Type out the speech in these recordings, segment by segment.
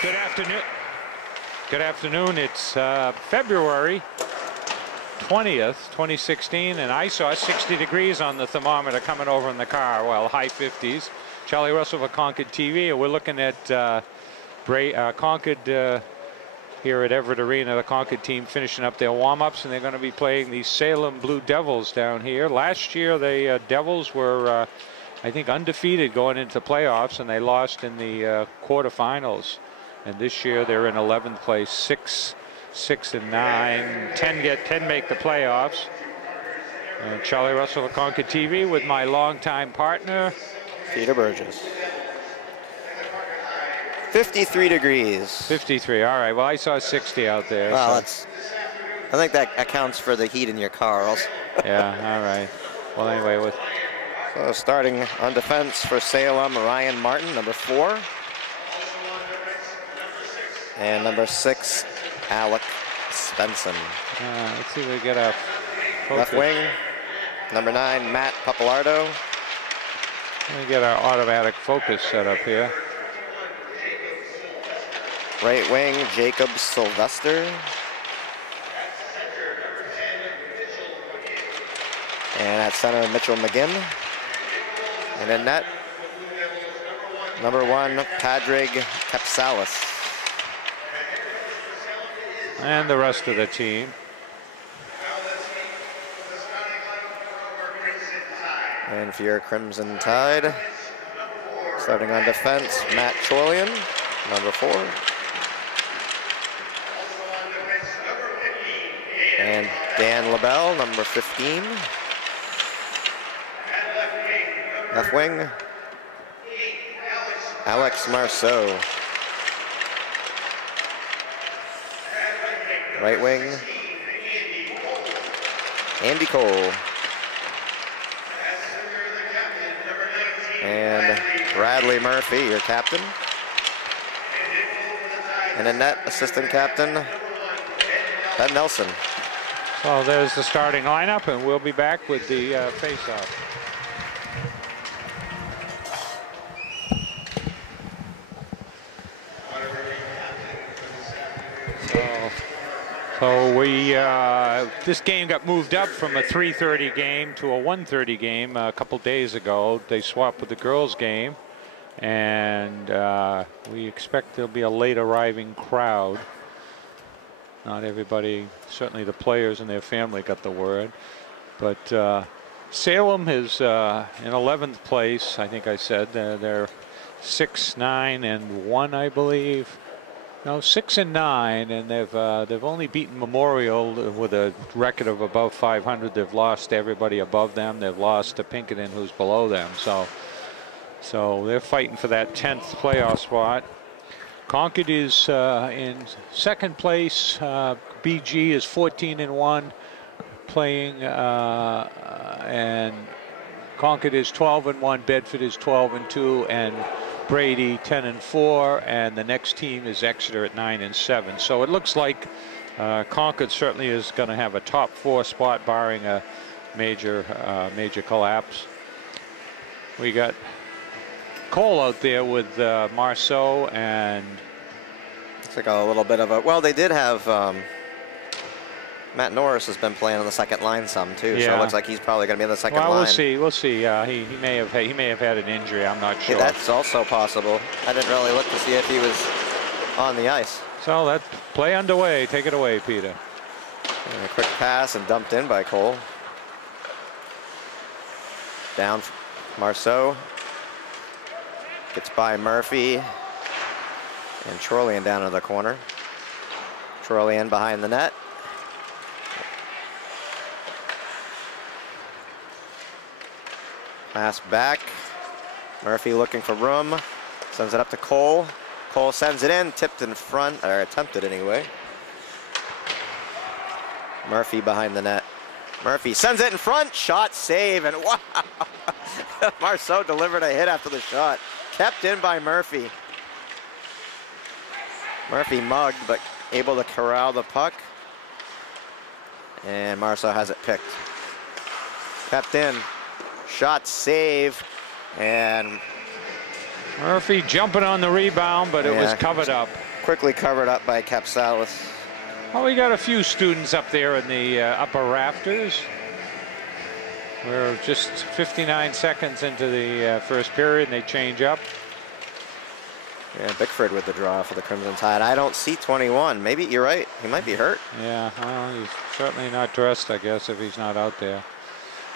Good afternoon. Good afternoon. It's February 20th, 2016, and I saw 60 degrees on the thermometer coming over in the car. Well, high 50s. Charlie Russell for ConcordTV, and we're looking at Concord here at Everett Arena. The Concord team finishing up their warm-ups, and they're going to be playing the Salem Blue Devils down here. Last year, the Devils were, I think, undefeated going into playoffs, and they lost in the quarterfinals. And this year they're in 11th place, 6 and 9, 10 make the playoffs. And Charlie Russell for ConcordTV with my longtime partner, Peter Burgess. 53 degrees. 53. All right. Well, I saw 60 out there. Well, so. I think that accounts for the heat in your car also. Yeah. All right. Well, anyway, so starting on defense for Salem, Ryan Martin, number 4. And number 6, Alec Svensson. Let's see if we get a left wing, number 9, Matt Papalardo. Let me get our automatic focus set up here. Right wing, Jacob Sylvester. And at center, Mitchell McGinn. And in net, number 1, Padraig Kapsalis. And the rest of the team. And for your Crimson Tide, starting on defense, Matt Chorlian, number 4. And Dan LaBelle, number 15. Left wing, Alex Marceau. Right wing, Andy Cole. And Bradley Murphy, your captain. And in net, assistant captain, Ben Nelson. So there's the starting lineup, and we'll be back with the face-off. So this game got moved up from a 3:30 game to a 1:30 game a couple days ago. They swapped with the girls' game, and we expect there'll be a late arriving crowd. Not everybody, certainly the players and their family got the word, but Salem is in 11th place. I think I said they're 6, 9, and 1, I believe. No, 6 and 9, and they've only beaten Memorial with a record of above 500. They've lost to everybody above them. They've lost to Pinkerton, who's below them. So they're fighting for that 10th playoff spot. Concord is in 2nd place. BG is 14 and 1, playing, and Concord is 12 and 1. Bedford is 12 and 2, and Brady 10 and 4, and the next team is Exeter at 9 and 7. So it looks like Concord certainly is going to have a top 4 spot, barring a major collapse. We got Cole out there with Marceau, and it's like a little bit of a, well, they did have Matt Norris has been playing on the second line some too, yeah. So it looks like he's probably going to be on the second line. We'll see. We'll see. He may have had an injury. I'm not sure. Yeah, that's also possible. I didn't really look to see if he was on the ice. So that play underway. Take it away, Peter. And a quick pass and dumped in by Cole. Down Marceau. Gets by Murphy. And Chorlian down in the corner. Chorlian behind the net. Pass back. Murphy looking for room. Sends it up to Cole. Cole sends it in. Tipped in front, or attempted anyway. Murphy behind the net. Murphy sends it in front. Shot, save, and wow. Marceau delivered a hit after the shot. Kept in by Murphy. Murphy mugged, but able to corral the puck. And Marceau has it picked. Kept in. Shot, save, and Murphy jumping on the rebound, but it was covered up. quickly covered up by Capsalis. Well, we got a few students up there in the upper rafters. We're just 59 seconds into the first period, and they change up. Yeah, Bickford with the draw for the Crimson Tide. I don't see 21. Maybe you're right. He might be hurt. Yeah, well, he's certainly not dressed, I guess, if he's not out there.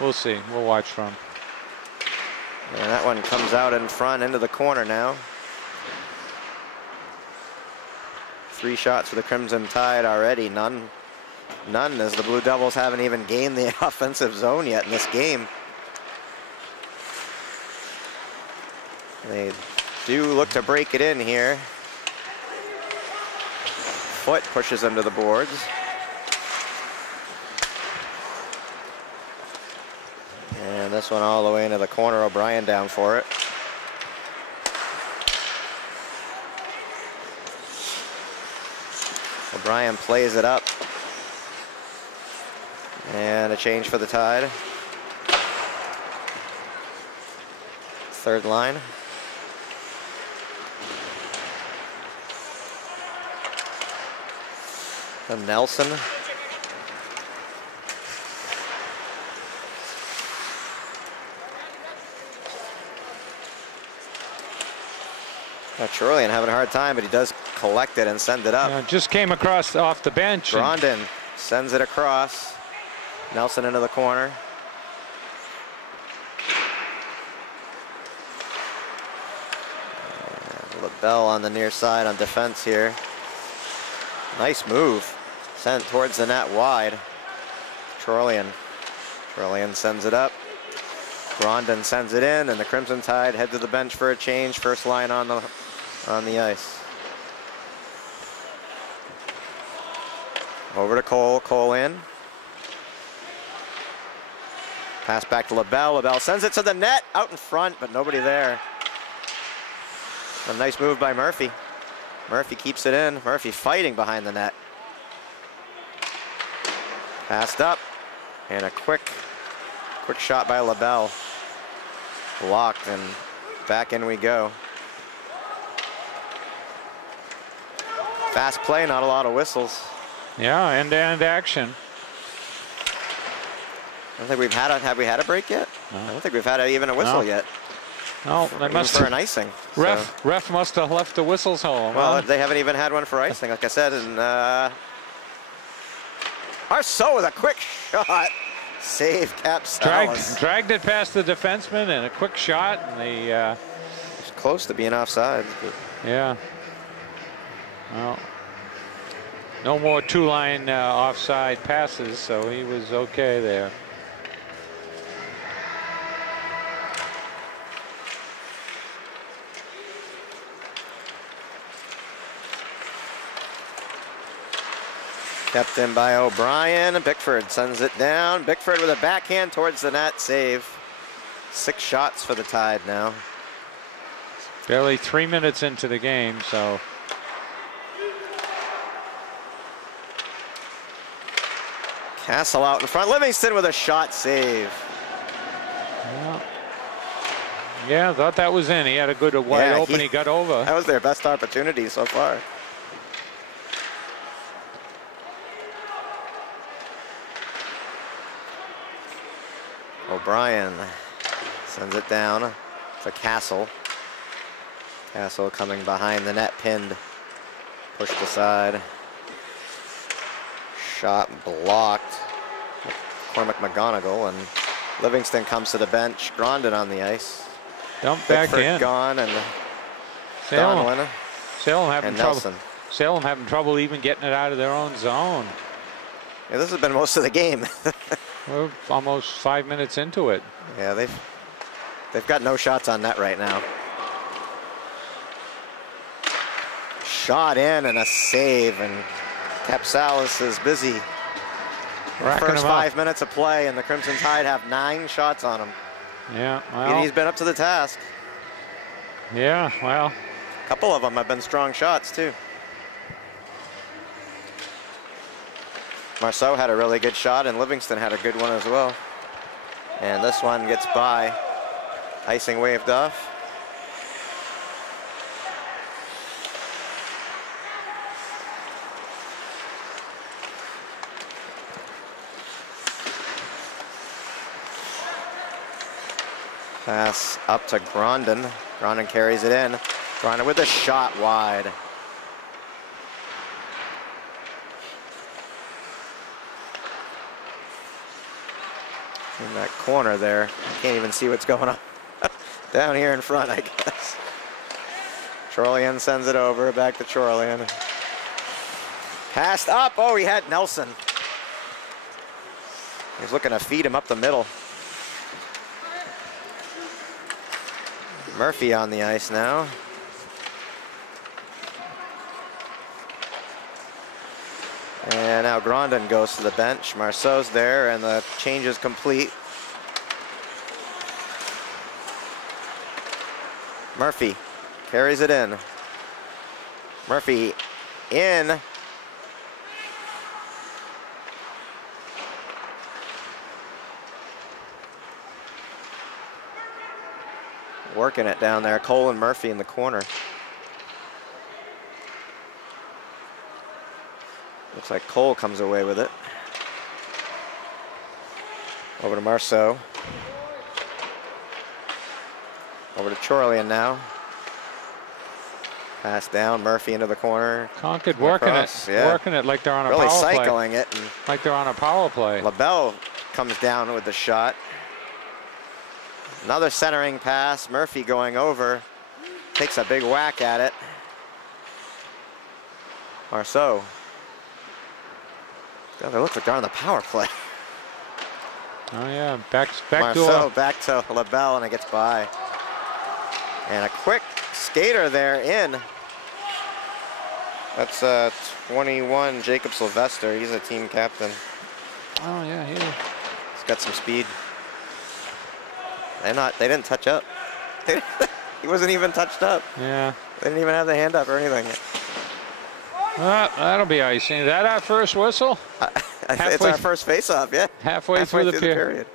We'll see. We'll watch for him. And that one comes out in front into the corner now. 3 shots for the Crimson Tide already. None as the Blue Devils haven't even gained the offensive zone yet in this game. They do look to break it in here. Foot pushes them to the boards. And this one all the way into the corner. O'Brien down for it. O'Brien plays it up. And a change for the Tide. Third line. And Nelson. Charlian having a hard time, but he does collect it and send it up. Yeah, just came across off the bench. Grondin sends it across. Nelson into the corner. And LaBelle on the near side on defense here. Nice move. Sent towards the net wide. Charlian sends it up. Grondin sends it in, and the Crimson Tide head to the bench for a change. First line on the ice. Over to Cole. Cole in. Pass back to LaBelle. LaBelle sends it to the net. Out in front, but nobody there. A nice move by Murphy. Murphy keeps it in. Murphy fighting behind the net. Passed up. And a quick shot by LaBelle. Blocked, and back in we go. Fast play, not a lot of whistles. Yeah, end-to-end action. I don't think we've had have we had a break yet? No. I don't think we've had even a whistle yet. No, they must for an icing. Ref must have left the whistles home. Well, they haven't even had one for icing, like I said. And Marceau with a quick shot. Save Capsalis. Dragged it past the defenseman, and a quick shot, and they it's close to being offside. Yeah. Well, no more two-line offside passes, so he was okay there. Kept in by O'Brien. Bickford sends it down. Bickford with a backhand towards the net. Save. 6 shots for the Tide now. Barely 3 minutes into the game, so. Castle out in front. Livingston with a shot save. Yeah, I thought that was in. He had a good wide open. He got over. That was their best opportunity so far. O'Brien sends it down to Castle. Castle coming behind the net, pinned, pushed aside. Shot blocked. Cormac McGonigal, and Livingston comes to the bench. Grondin on the ice. Dump back in. Gone, and Salem having trouble. Nelson. Salem having trouble even getting it out of their own zone. Yeah, this has been most of the game. We're almost 5 minutes into it. Yeah, they've got no shots on net right now. Shot in and a save, and Capsalis is busy. First 5 minutes of play, and the Crimson Tide have 9 shots on him. Yeah, well. He's been up to the task. Yeah, well. A couple of them have been strong shots, too. Marceau had a really good shot, and Livingston had a good one as well. And this one gets by. Icing waved off. Pass up to Grondin. Grondin carries it in. Grondin with a shot wide. In that corner there. I can't even see what's going on. Down here in front, I guess. Chorlian sends it over, back to Chorlian. Passed up, oh, he had Nelson. He's looking to feed him up the middle. Murphy on the ice now. And now Grondin goes to the bench. Marceau's there, and the change is complete. Murphy carries it in. Murphy in. Working it down there. Cole and Murphy in the corner. Looks like Cole comes away with it. Over to Marceau. Over to Chorlian now. Pass down, Murphy into the corner. Concord working it like they're on a really power play. cycling it. And like they're on a power play. LaBelle comes down with the shot. Another centering pass. Murphy going over. Takes a big whack at it. Marceau. God, it looks like they're on the power play. Oh yeah, back Marceau door. back to LaBelle, and it gets by. And a quick skater there in. That's 21, Jacob Sylvester. He's a team captain. Oh yeah, He's got some speed. They didn't touch up. He wasn't even touched up. Yeah. They didn't even have the hand up or anything. That'll be icing. Is that our first whistle? It's our first face-off, yeah. Halfway through the period.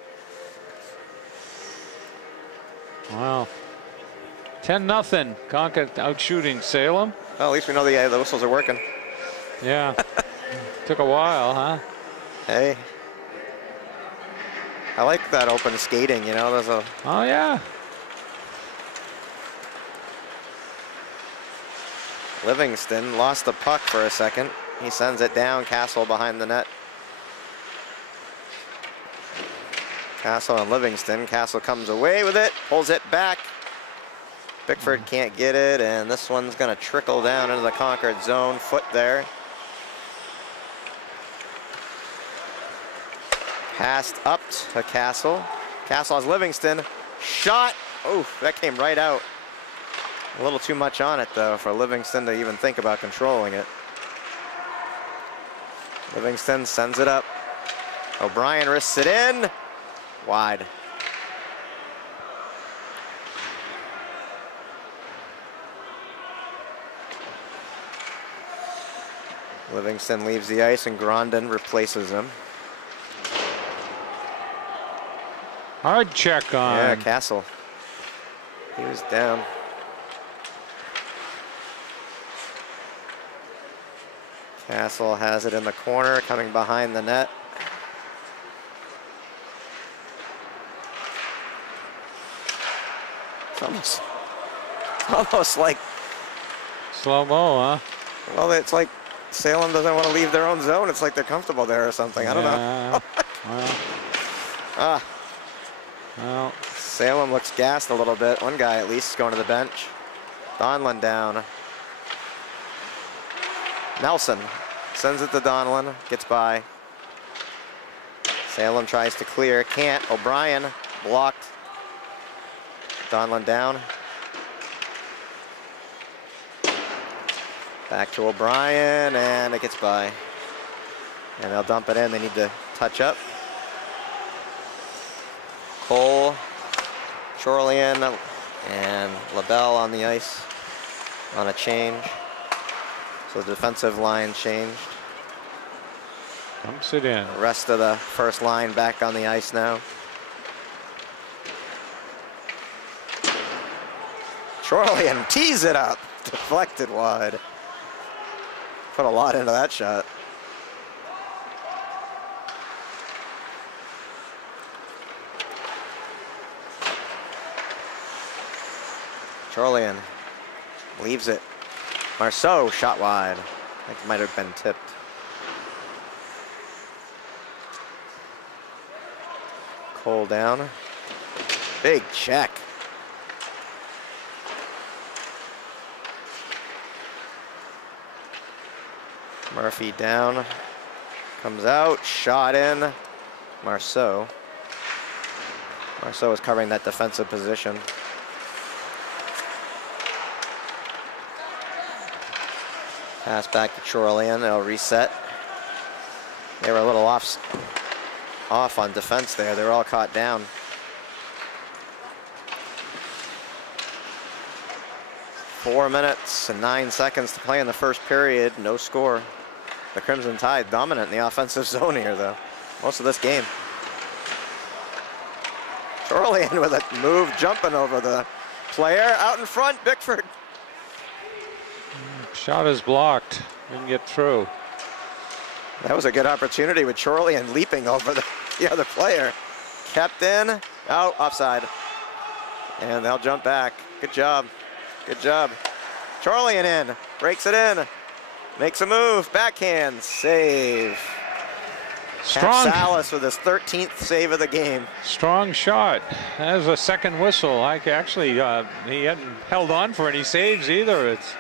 Wow. 10-0. Concord out shooting Salem. Well, at least we know the whistles are working. Yeah. Took a while, huh? Hey. I like that open skating, you know. There's a. Oh yeah. Livingston lost the puck for a second. He sends it down. Castle behind the net. Castle and Livingston. Castle comes away with it, pulls it back. Bickford can't get it, and this one's going to trickle down into the Concord zone. Foot there. Passed up to Castle. Castle has Livingston. Shot. Oh, that came right out. A little too much on it, though, for Livingston to even think about controlling it. Livingston sends it up. O'Brien risks it in. Wide. Livingston leaves the ice, and Grondin replaces him. Hard check on. Yeah, Castle. He was down. Castle has it in the corner, coming behind the net. It's almost like slow-mo, huh? Well, it's like Salem doesn't want to leave their own zone. It's like they're comfortable there or something. I don't know. Well, Salem looks gassed a little bit. One guy at least is going to the bench. Donlin down. Nelson sends it to Donlin. Gets by. Salem tries to clear. Can't. O'Brien blocked. Donlin down. Back to O'Brien, and it gets by. And they'll dump it in. They need to touch up. Cole, Chorlian, and LaBelle on the ice on a change. So the defensive line changed. Dumps it in. The rest of the first line back on the ice now. Chorlian tees it up. Deflected wide. Put a lot into that shot. Trollian leaves it. Marceau shot wide. I think it might have been tipped. Cole down. Big check. Murphy down. Comes out. Shot in. Marceau. Marceau is covering that defensive position. Pass back to Trollian. They'll reset. They were a little off on defense there. They were all caught down. Four minutes and 9 seconds to play in the first period. No score. The Crimson Tide dominant in the offensive zone here, though. Most of this game. Trollian with a move, jumping over the player. Out in front, Bickford. Shot is blocked. Didn't get through. That was a good opportunity with Trollian leaping over the other player. Kept in, out, offside. And they'll jump back. Good job. Good job. Trollian in, breaks it in, makes a move, backhand, save. Strong. Salas with his 13th save of the game. Strong shot. That was a second whistle. Actually, he hadn't held on for any saves either. It's.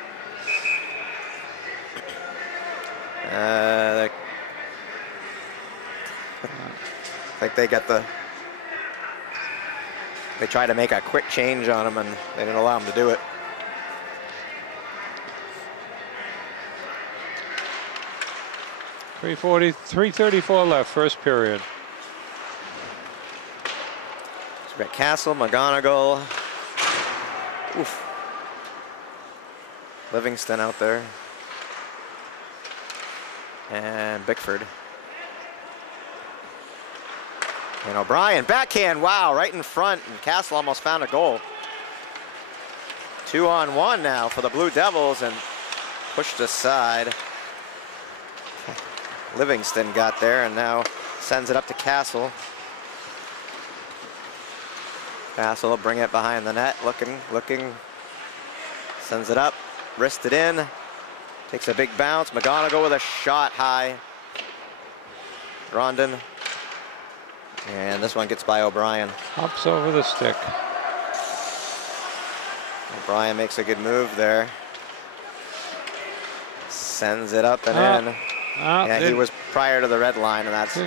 I think they got the. They tried to make a quick change on him, and they didn't allow him to do it. .334 left, first period. So we got Castle, McGonigal. Oof. Livingston out there. And Bickford. And O'Brien, backhand, wow, right in front. And Castle almost found a goal. 2-on-1 now for the Blue Devils, and pushed aside. Livingston got there and now sends it up to Castle. Castle will bring it behind the net, looking, sends it up, wristed in, takes a big bounce. McGonigal with a shot high. Rondon, and this one gets by O'Brien. Hops over the stick. O'Brien makes a good move there. Sends it up and in. Yeah, he was prior to the red line, and that's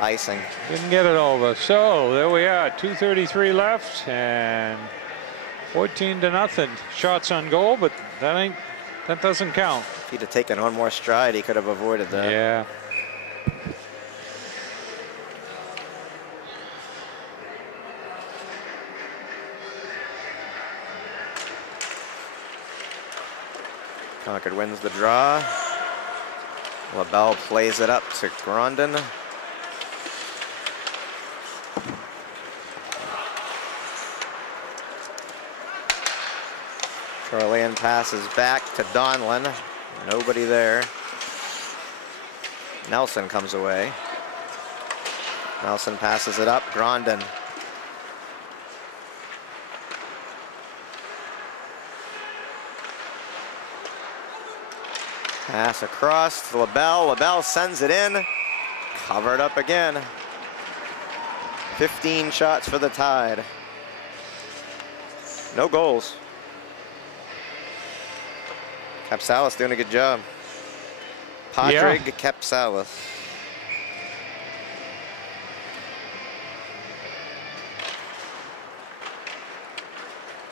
icing. Didn't get it over. So there we are, 2:33 left, and 14-0. Shots on goal, but that doesn't count. If he'd have taken one more stride, he could have avoided that. Yeah. Concord wins the draw. LaBelle plays it up to Grondin. Trollian passes back to Donlin. Nobody there. Nelson comes away. Nelson passes it up. Grondin. Pass across to LaBelle. LaBelle sends it in. Covered up again. 15 shots for the Tide. No goals. Capsalis doing a good job. Padraig Capsalis.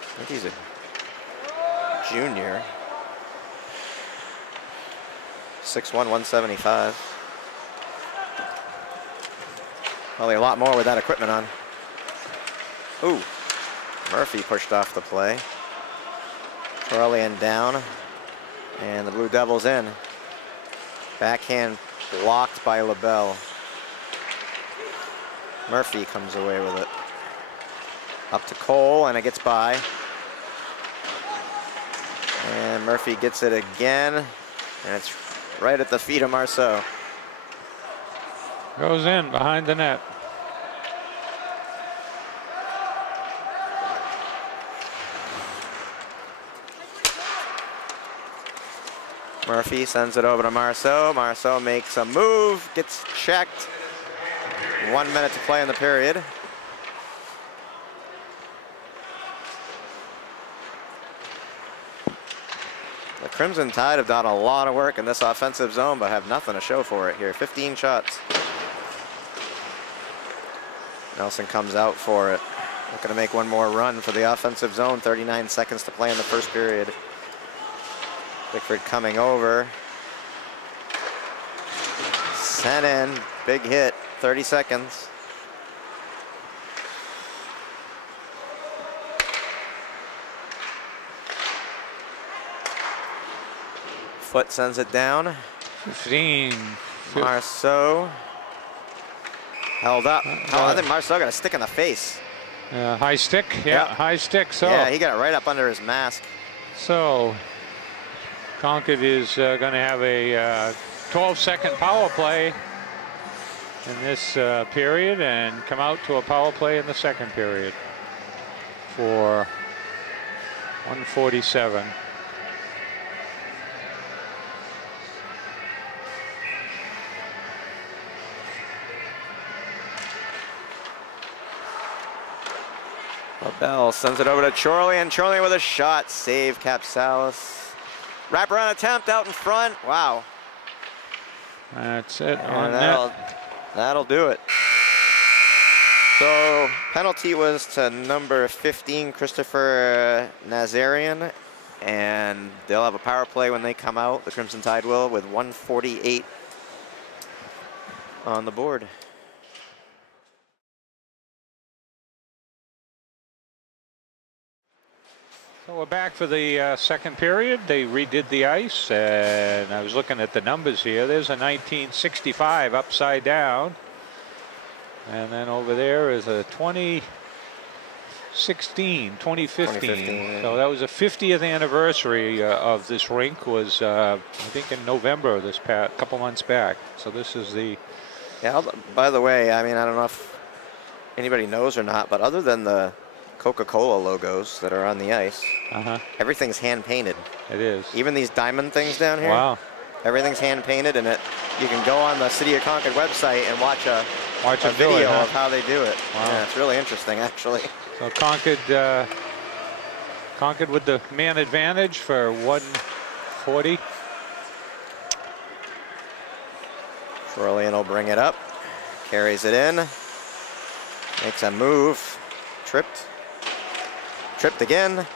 I think he's a junior. 6'1", 175. Probably a lot more with that equipment on. Ooh, Murphy pushed off the play. Trollian down, and the Blue Devils in. Backhand blocked by LaBelle. Murphy comes away with it. Up to Cole, and it gets by. And Murphy gets it again, and it's right at the feet of Marceau. Goes in behind the net. Murphy sends it over to Marceau. Marceau makes a move, gets checked. 1 minute to play in the period. The Crimson Tide have done a lot of work in this offensive zone, but have nothing to show for it here. 15 shots. Nelson comes out for it. Looking to make one more run for the offensive zone. 39 seconds to play in the first period. Bickford coming over. Sent in, big hit, 30 seconds. Foot sends it down. 15. Marceau held up. Oh, I think Marceau got a stick in the face. High stick, yeah, high stick. So yeah, he got it right up under his mask. So Concord is going to have a 12-second power play in this period and come out to a power play in the second period for 1:47. Bell sends it over to Chorley, and Chorley with a shot. Save Capsalis. Wraparound attempt out in front. Wow. That's it And on that'll do it. So penalty was to number 15, Christopher Nazarian, and they'll have a power play when they come out. The Crimson Tide will, with 1:48 on the board. So we're back for the second period. They redid the ice, and I was looking at the numbers here. There's a 1965 upside down, and then over there is a 2015. So that was the 50th anniversary of this rink. Was I think in November of this past couple months back. So this is the. Yeah. By the way, I mean, I don't know if anybody knows or not, but other than the Coca-Cola logos that are on the ice, everything's hand painted. It is. Even these diamond things down here. Wow. Everything's hand painted, and you can go on the City of Concord website and watch a video of how they do it. Wow. Yeah, it's really interesting, actually. So Concord with the man advantage for 1:40. Ferolian will bring it up, carries it in, makes a move, tripped again.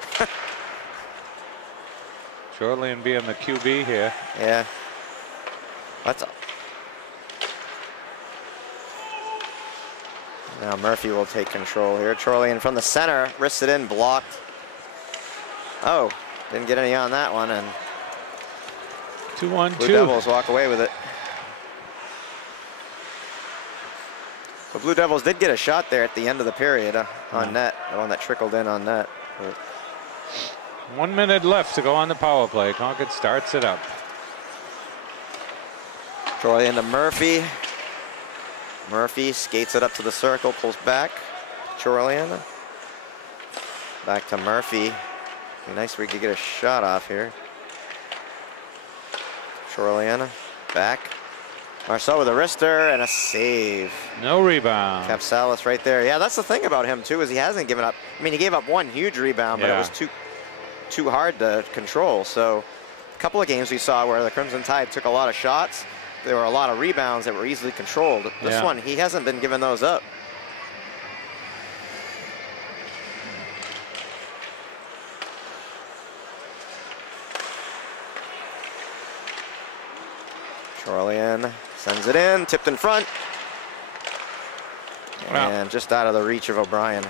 Chorley being the QB here. Yeah. Now Murphy will take control here. Chorley from the center, wrists it in, blocked. Oh, didn't get any on that one, and 2-1-2. Blue Devils walk away with it. The Blue Devils did get a shot there at the end of the period on net, the one that trickled in on net. But 1 minute left to go on the power play. Concord starts it up. Chorley into Murphy. Murphy skates it up to the circle, pulls back. Chorley back to Murphy. Be nice if we could get a shot off here. Chorley back. Marceau with a wrister and a save. No rebound. Capsalis right there. Yeah, that's the thing about him too, is he hasn't given up. I mean, he gave up one huge rebound, but it was too hard to control. So a couple of games we saw where the Crimson Tide took a lot of shots. There were a lot of rebounds that were easily controlled. This one, he hasn't been giving those up. Chorley sends it in, tipped in front. And just out of the reach of O'Brien.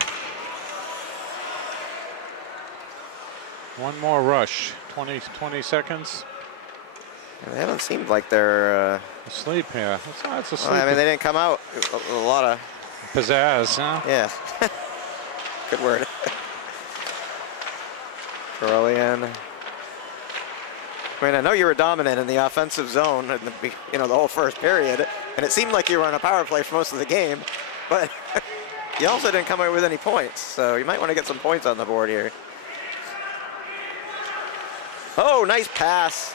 One more rush, 20 seconds. They haven't seemed like they're asleep here. It's asleep. Well, I mean, they didn't come out a lot of pizzazz, huh? Yeah. Good word. Chorley. I mean, I know you were dominant in the offensive zone in the whole first period, and it seemed like you were on a power play for most of the game, but you also didn't come away with any points, so you might want to get some points on the board here. Oh, nice pass.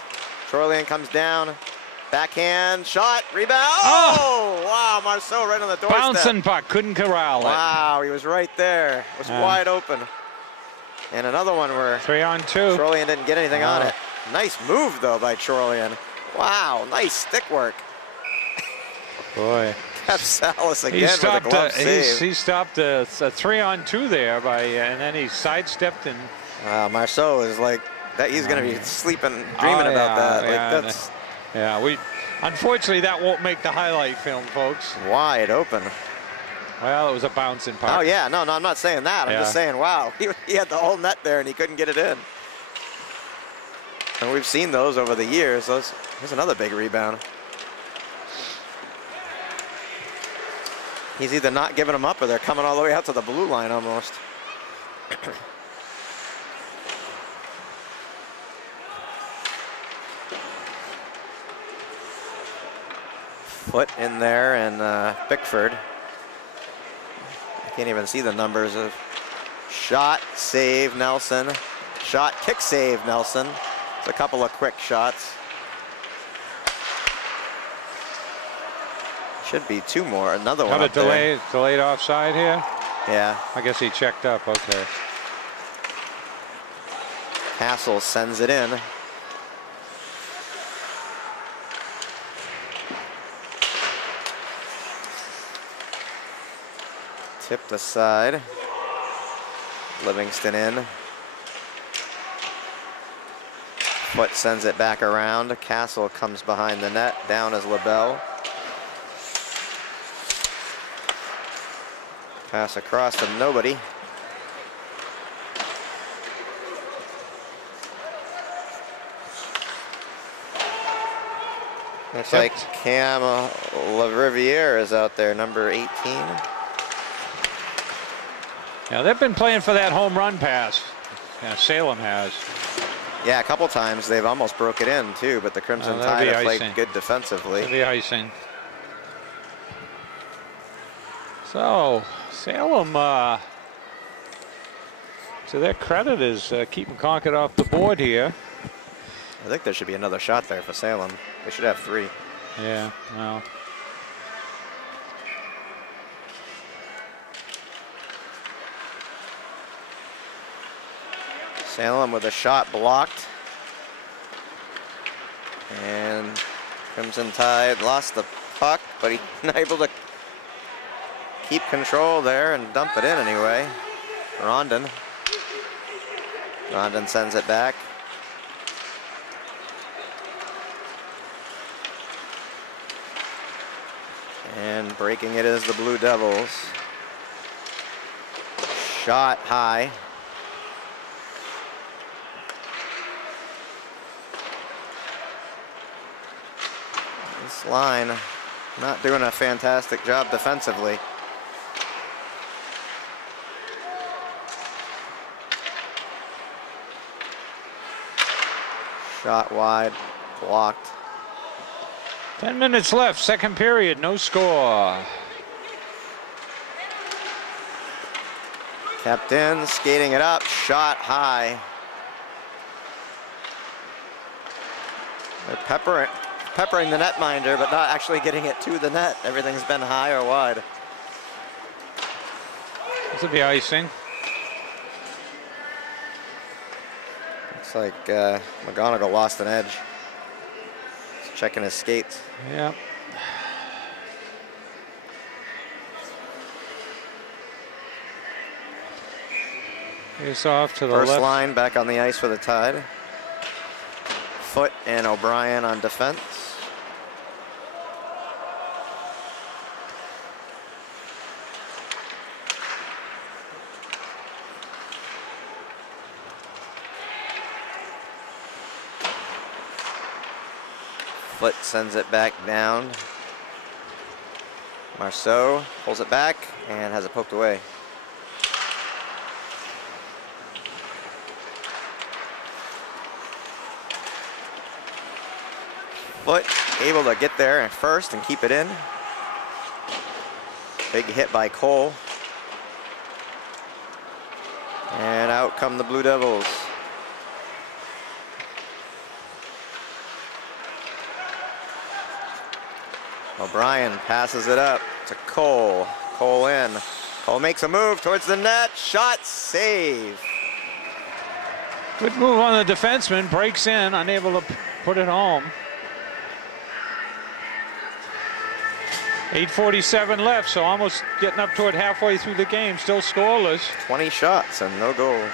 Troilian comes down. Backhand, shot, rebound. Oh, wow, Marceau right on the doorstep. Bouncing puck, couldn't corral it. Wow, he was right there. It was wide open. And another one where 3-on-2. Troilian didn't get anything on it. Nice move, though, by Troilian. Wow, nice stick work. Boy. Salas again with a glove save. He stopped a 3-on-2 there and then he sidestepped and. Marceau is like that. He's going to be sleeping, dreaming about that. Yeah, like that's. Yeah, unfortunately that won't make the highlight film, folks. Wide open. Well, it was a bouncing puck. Oh yeah, no, I'm not saying that. I'm just saying, wow, he had the whole net there and he couldn't get it in. And we've seen those over the years. Here's another big rebound. He's either not giving them up or they're coming all the way out to the blue line almost. Foot in there, and Bickford. I can't even see the numbers of shot, save, Nelson. Shot, kick, save, Nelson. It's a couple of quick shots. Should be two more. Another one. Got a delayed offside here? Yeah. I guess he checked up. Okay. Castle sends it in. Tipped aside. Livingston in. Foot sends it back around. Castle comes behind the net. Down is LaBelle. Pass across to nobody. Looks like Cam LaRiviere is out there, number 18. Yeah, they've been playing for that home run pass. Yeah, Salem has. Yeah, a couple times they've almost broke it in too, but the Crimson Tide have played good defensively. That'd be icing. So Salem, to their credit, is keeping Concord off the board here. I think there should be another shot there for Salem. They should have 3. Yeah, well. Salem with a shot blocked. And Crimson Tide lost the puck, but he's able to keep control there and dump it in anyway. Rondon sends it back. And breaking it is the Blue Devils. Shot high. This line not doing a fantastic job defensively. Shot wide, blocked. 10 minutes left, second period, no score. Kept in, skating it up, shot high. They're peppering the netminder, but not actually getting it to the net. Everything's been high or wide. This will be icing. Looks like McGonigal lost an edge. He's checking his skates. Yeah. He's off to the left. First line back on the ice for the Tide. Foot and O'Brien on defense. Foot sends it back down. Marceau pulls it back and has it poked away. Foot able to get there at first and keep it in. Big hit by Cole. And out come the Blue Devils. O'Brien passes it up to Cole. Cole in. Cole makes a move towards the net. Shot, save. Good move on the defenseman. Breaks in, unable to put it home. 8:47 left, so almost getting up toward halfway through the game. Still scoreless. 20 shots and no goals.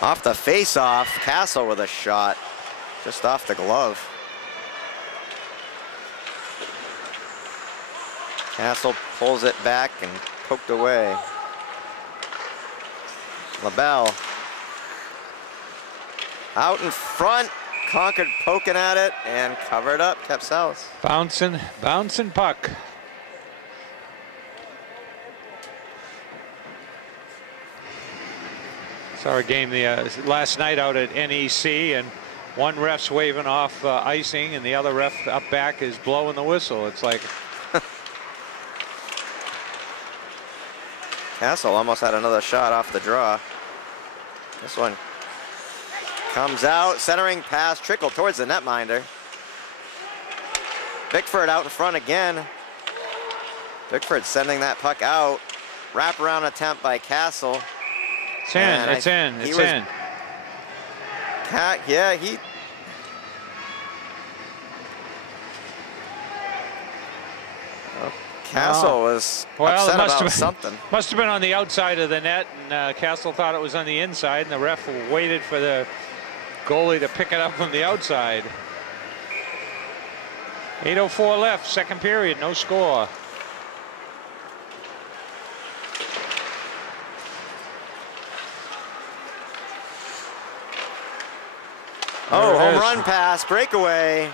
Off the face-off, Castle with a shot. Just off the glove. Castle pulls it back and poked away. LaBelle. Out in front. Concord poking at it and covered up. Kept south. Bouncing puck. Saw a game last night out at NEC, and one ref's waving off icing, and the other ref up back is blowing the whistle. It's like Castle almost had another shot off the draw. This one comes out, centering pass, trickle towards the netminder. Bickford out in front again. Bickford sending that puck out. Wraparound attempt by Castle. It's in. It's in. It's in. Yeah, he. Castle was upset about something. Must have been on the outside of the net, and Castle thought it was on the inside, and the ref waited for the goalie to pick it up from the outside. 8:04 left, second period, no score. Oh, home run pass, breakaway.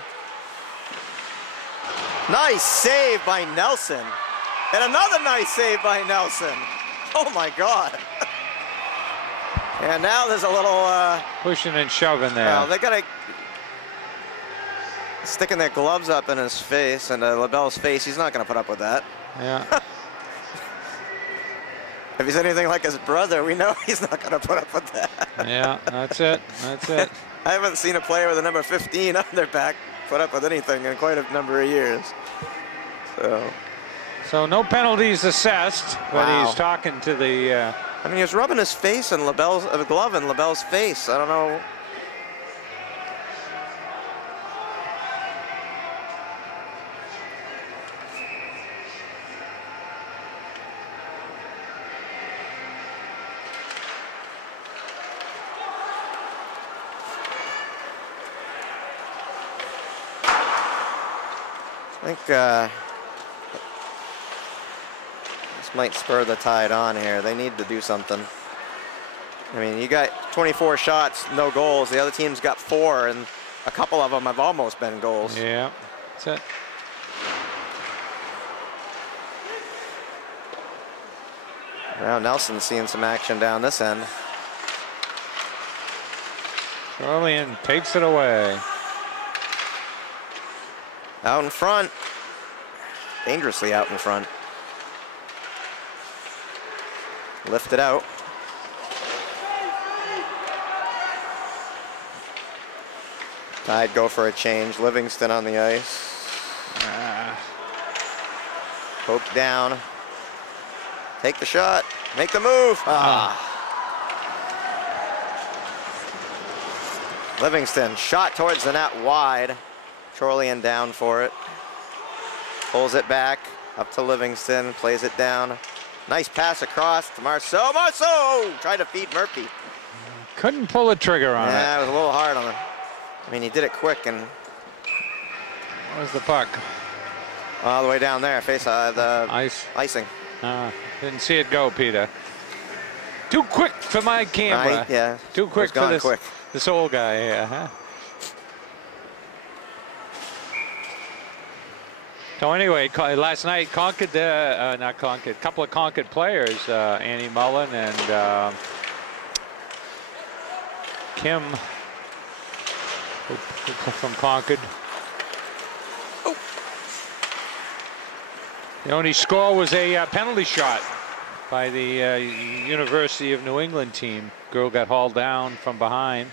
Nice save by Nelson. And another nice save by Nelson. Oh my God. And now there's a little pushing and shoving there. Well, they gotta sticking their gloves up in his face and LaBelle's face. He's not gonna put up with that. Yeah. If he's anything like his brother, we know he's not gonna put up with that. Yeah, that's it. That's it. I haven't seen a player with a number 15 on their back put up with anything in quite a number of years. So no penalties assessed, but wow. He's talking to the. I mean, he was rubbing his face in LaBelle's glove in LaBelle's face. I don't know. I think this might spur the Tide on here. They need to do something. I mean, you got 24 shots, no goals. The other team's got 4, and a couple of them have almost been goals. Yeah, that's it. Now Nelson's seeing some action down this end. Charlian takes it away. Out in front. Dangerously out in front. Lifted out. Tide go for a change. Livingston on the ice. Poke down. Take the shot. Make the move. Livingston shot towards the net wide. Charlian down for it. Pulls it back up to Livingston. Plays it down. Nice pass across to Marceau. Marceau tried to feed Murphy. Couldn't pull the trigger on it. Yeah, it was a little hard on him. I mean, he did it quick and. Where's the puck? All the way down there. Face the icing. Didn't see it go, Peter. Too quick for my camera. Yeah. Too quick for this. Quick. This old guy here, huh? So anyway, last night Concord, not Concord, a couple of Concord players, Annie Mullen and Kim from Concord. Oh. The only score was a penalty shot by the University of New England team. Girl got hauled down from behind.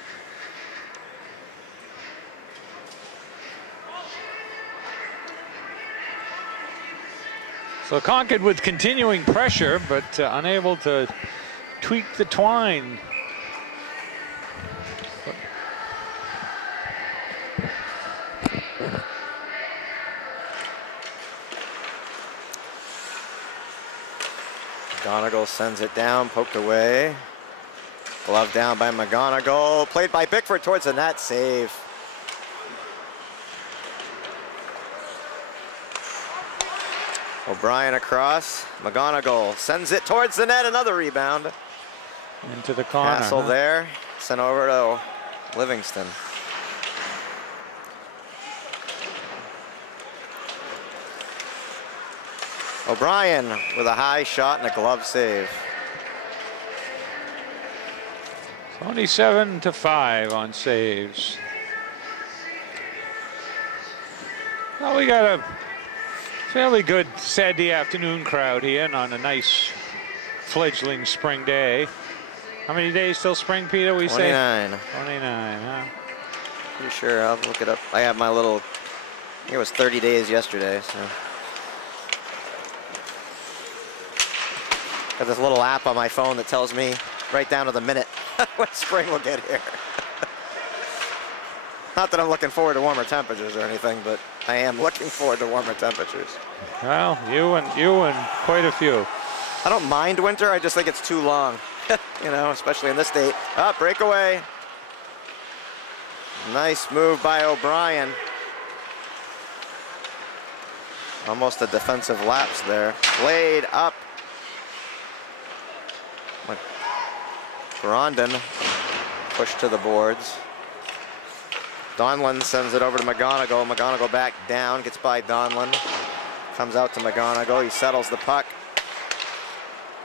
So Concord with continuing pressure, but unable to tweak the twine. McGonigal sends it down, poked away. Glove down by McGonigal, played by Bickford towards the net, save. O'Brien across, McGonigal sends it towards the net, another rebound. Into the corner. Castle there, sent over to Livingston. O'Brien with a high shot and a glove save. 27-5 on saves. Well, we got a fairly good Saturday afternoon crowd here and on a nice fledgling spring day. How many days till spring, Peter, we 29. say? 29, huh? Pretty sure, I'll look it up. I have my little, I think it was 30 days yesterday, so. Got this little app on my phone that tells me right down to the minute when spring will get here. Not that I'm looking forward to warmer temperatures or anything, but I am looking forward to warmer temperatures. Well, you and quite a few. I don't mind winter, I just think it's too long. You know, especially in this state. Ah, breakaway. Nice move by O'Brien. Almost a defensive lapse there. Played up. Grondin pushed to the boards. Donlan sends it over to McGonigal. McGonigal back down, gets by Donlan. Comes out to McGonigal, he settles the puck.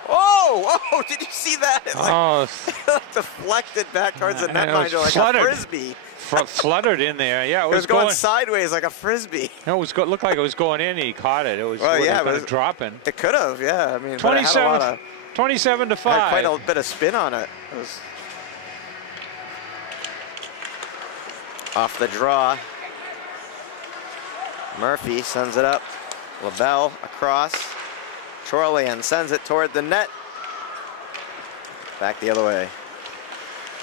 Oh, oh, did you see that? It like deflected back towards the netminder like a frisbee. Fluttered in there, yeah. It was going sideways like a frisbee. No, it was looked like it was going in. He caught it. It was, well, yeah, it was dropping. It could have, yeah. I mean, 27-5. Had quite a bit of spin on it. It was off the draw. Murphy sends it up. LaBelle across. Trollian sends it toward the net. Back the other way.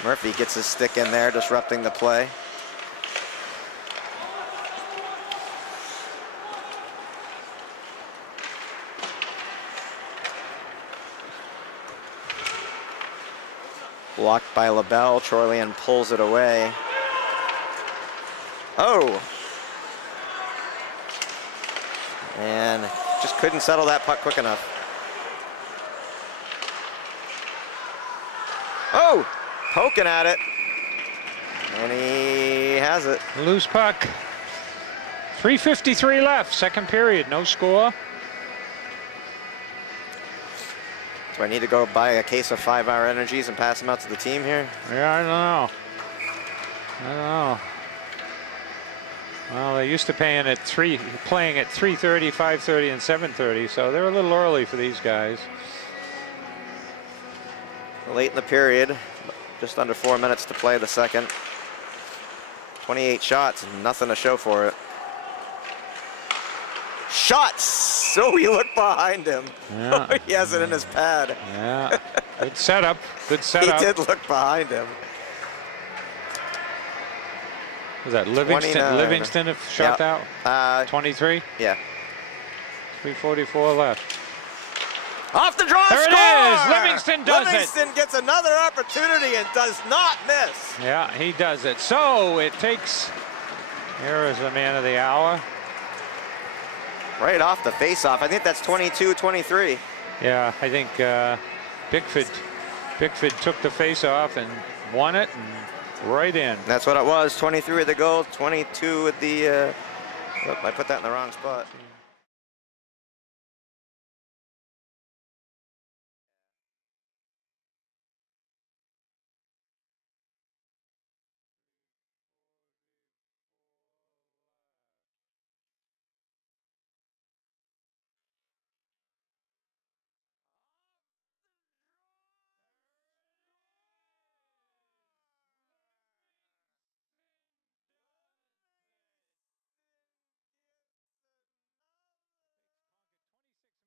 Murphy gets his stick in there, disrupting the play. Blocked by LaBelle. Trollian pulls it away. Oh! And just couldn't settle that puck quick enough. Oh! Poking at it. And he has it. Loose puck. 3:53 left, second period, no score. Do I need to go buy a case of 5-hour energies and pass them out to the team here? Yeah, I don't know. I don't know. Well, they used to playing at 3:30, 5:30, and 7:30, so they're a little early for these guys. Late in the period, just under 4 minutes to play the second. 28 shots, nothing to show for it. Shots! So he looked behind him. Yeah. He has it in his pad. Yeah, good setup, good setup. He did look behind him. Was that Livingston? 29. Livingston have shot out? 23? Yeah. 3:44 left. Off the draw, there score! It is. Livingston does Livingston gets another opportunity and does not miss. Yeah, he does it. So it takes, here is the man of the hour. Right off the face-off. I think that's 22-23. Yeah, I think Bickford took the face-off and won it and right in. That's what it was. 23 at the goal, 22 at the. Oh, I put that in the wrong spot.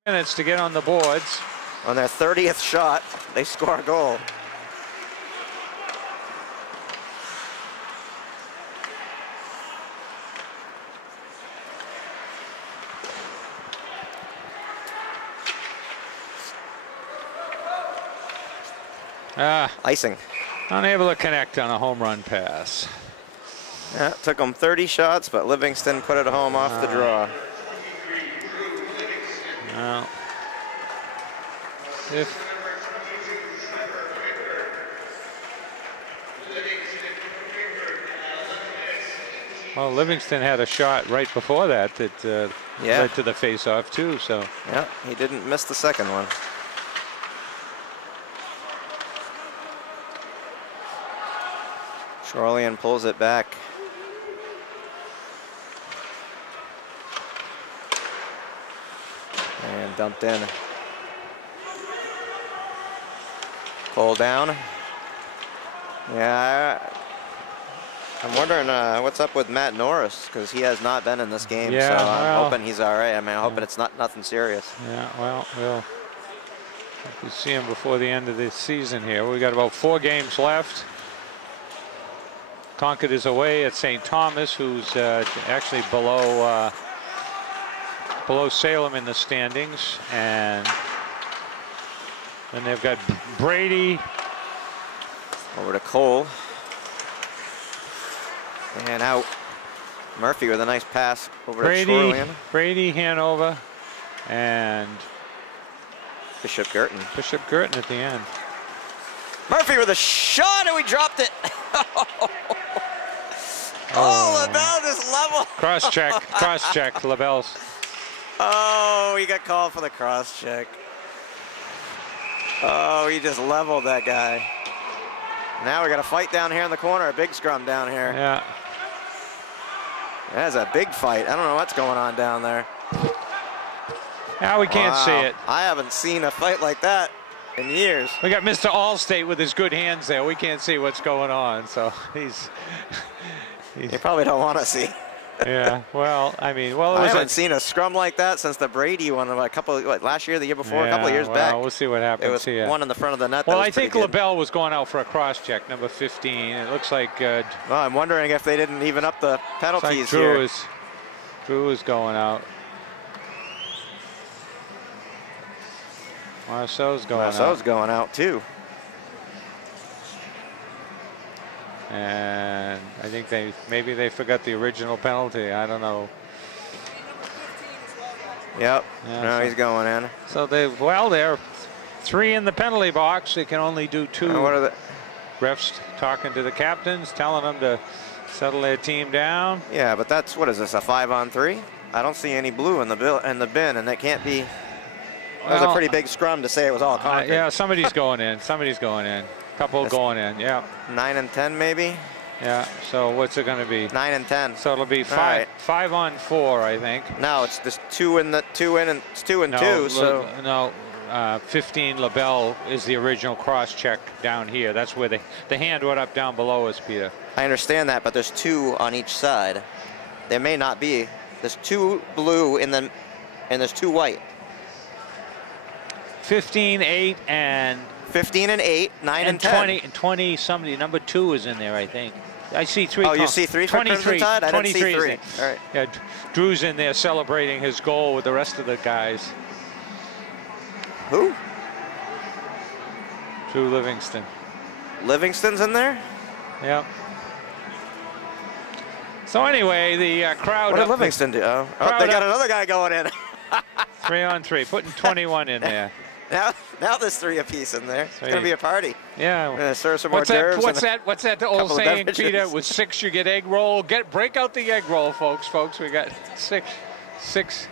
minutes to get on the boards. On their 30th shot, they score a goal. Icing. Unable to connect on a home run pass. Yeah, it took them 30 shots, but Livingston put it home off the draw. Well, well, Livingston had a shot right before that led to the face-off too. So yeah, he didn't miss the second one. Charlian pulls it back. And dumped in. Cole down. Yeah, I'm wondering what's up with Matt Norris, because he has not been in this game. Yeah, so I'm hoping he's all right. I mean, I'm hoping it's nothing serious. Yeah, well, we'll hope we see him before the end of the season here. We got about 4 games left. Concord is away at St. Thomas, who's actually below Salem in the standings, and then they've got Brady. Over to Cole. And out. Murphy with a nice pass over to Charlian. Brady, Hanover, and Bishop Girton. Bishop Girton at the end. Murphy with a shot, and we dropped it. Oh, LaBelle just level. Cross check, LaBelle's. Oh, he got called for the cross check. Oh, he just leveled that guy. Now we got a fight down here in the corner, a big scrum down here. Yeah. That's a big fight. I don't know what's going on down there. Now we can't see it. I haven't seen a fight like that in years. We got Mr. Allstate with his good hands there. We can't see what's going on, so he's you probably don't want to see. Yeah, well, I mean, I haven't seen a scrum like that since the Brady one, a couple, last year, the year before, a couple of years back. We'll see what happens. It was one in the front of the net. Well, I think LaBelle was going out for a cross check, number 15. It looks like. Well, I'm wondering if they didn't even up the penalties here. Drew is going out. Marceau's going out too. And I think maybe they forgot the original penalty. I don't know. Yep. Yeah, no, he's going in. So they're 3 in the penalty box. They can only do 2. What are the refs talking to the captains, telling them to settle their team down? Yeah, but that's, what is this, a 5-on-3? I don't see any blue in the bin, and that can't be. That was a pretty big scrum to say it was all Concord. Yeah, somebody's going in. Somebody's going in. Couple going in. Yeah. 9 and 10 maybe. Yeah. So what's it going to be? 9 and 10. So it'll be 5 on 4, I think. No, it's just 2 and 2 and 2 and 2. So no. 15 LaBelle is the original cross check down here. That's where the hand went up down below us, Peter. I understand that, but there's 2 on each side. There may not be. There's 2 blue and there's 2 white. 15, 8, and 15 and 8, 9 and 10. 20 and 20. Somebody number 2 is in there, I think. I see 3. Oh, you see 3 for Crimson Tide? I didn't see 3. All right. Yeah, Drew's in there celebrating his goal with the rest of the guys. Who? Drew Livingston. Livingston's in there? Yep. So anyway, the crowd. What did Livingston do? Oh, they got another guy going in. 3 on 3, putting 21 in there. Now there's 3 apiece in there. It's gonna be a party. Yeah. We're gonna serve some more d'oeuvres. What's that old saying, Peter? With 6 you get egg roll. Break out the egg roll, folks. We got 6.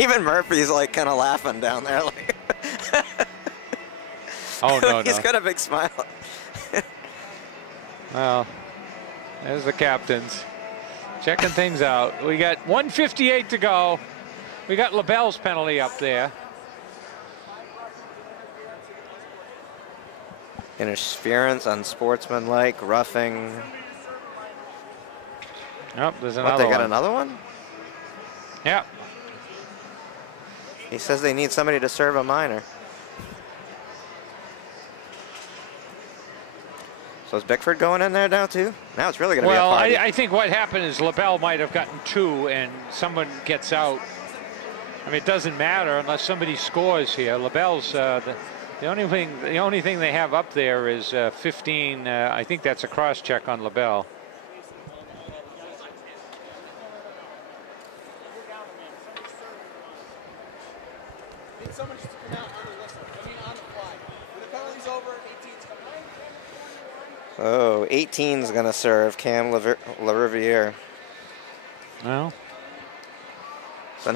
Even Murphy's like kind of laughing down there. Like oh no! He's got a big smile. Well, there's the captains checking things out. We got 1:58 to go. We got LaBelle's penalty up there. Interference, unsportsmanlike, roughing. Nope, there's What, another they got one. another one? Yep. He says they need somebody to serve a minor. So is Bickford going in there now too? Now it's really going to be a party. Well, I think what happened is LaBelle might have gotten 2 and someone gets out. I mean, it doesn't matter unless somebody scores here. LaBelle's the only thing they have up there is 15. I think that's a cross check on LaBelle. Oh, 18's going to serve Cam LaRiviere. Well, so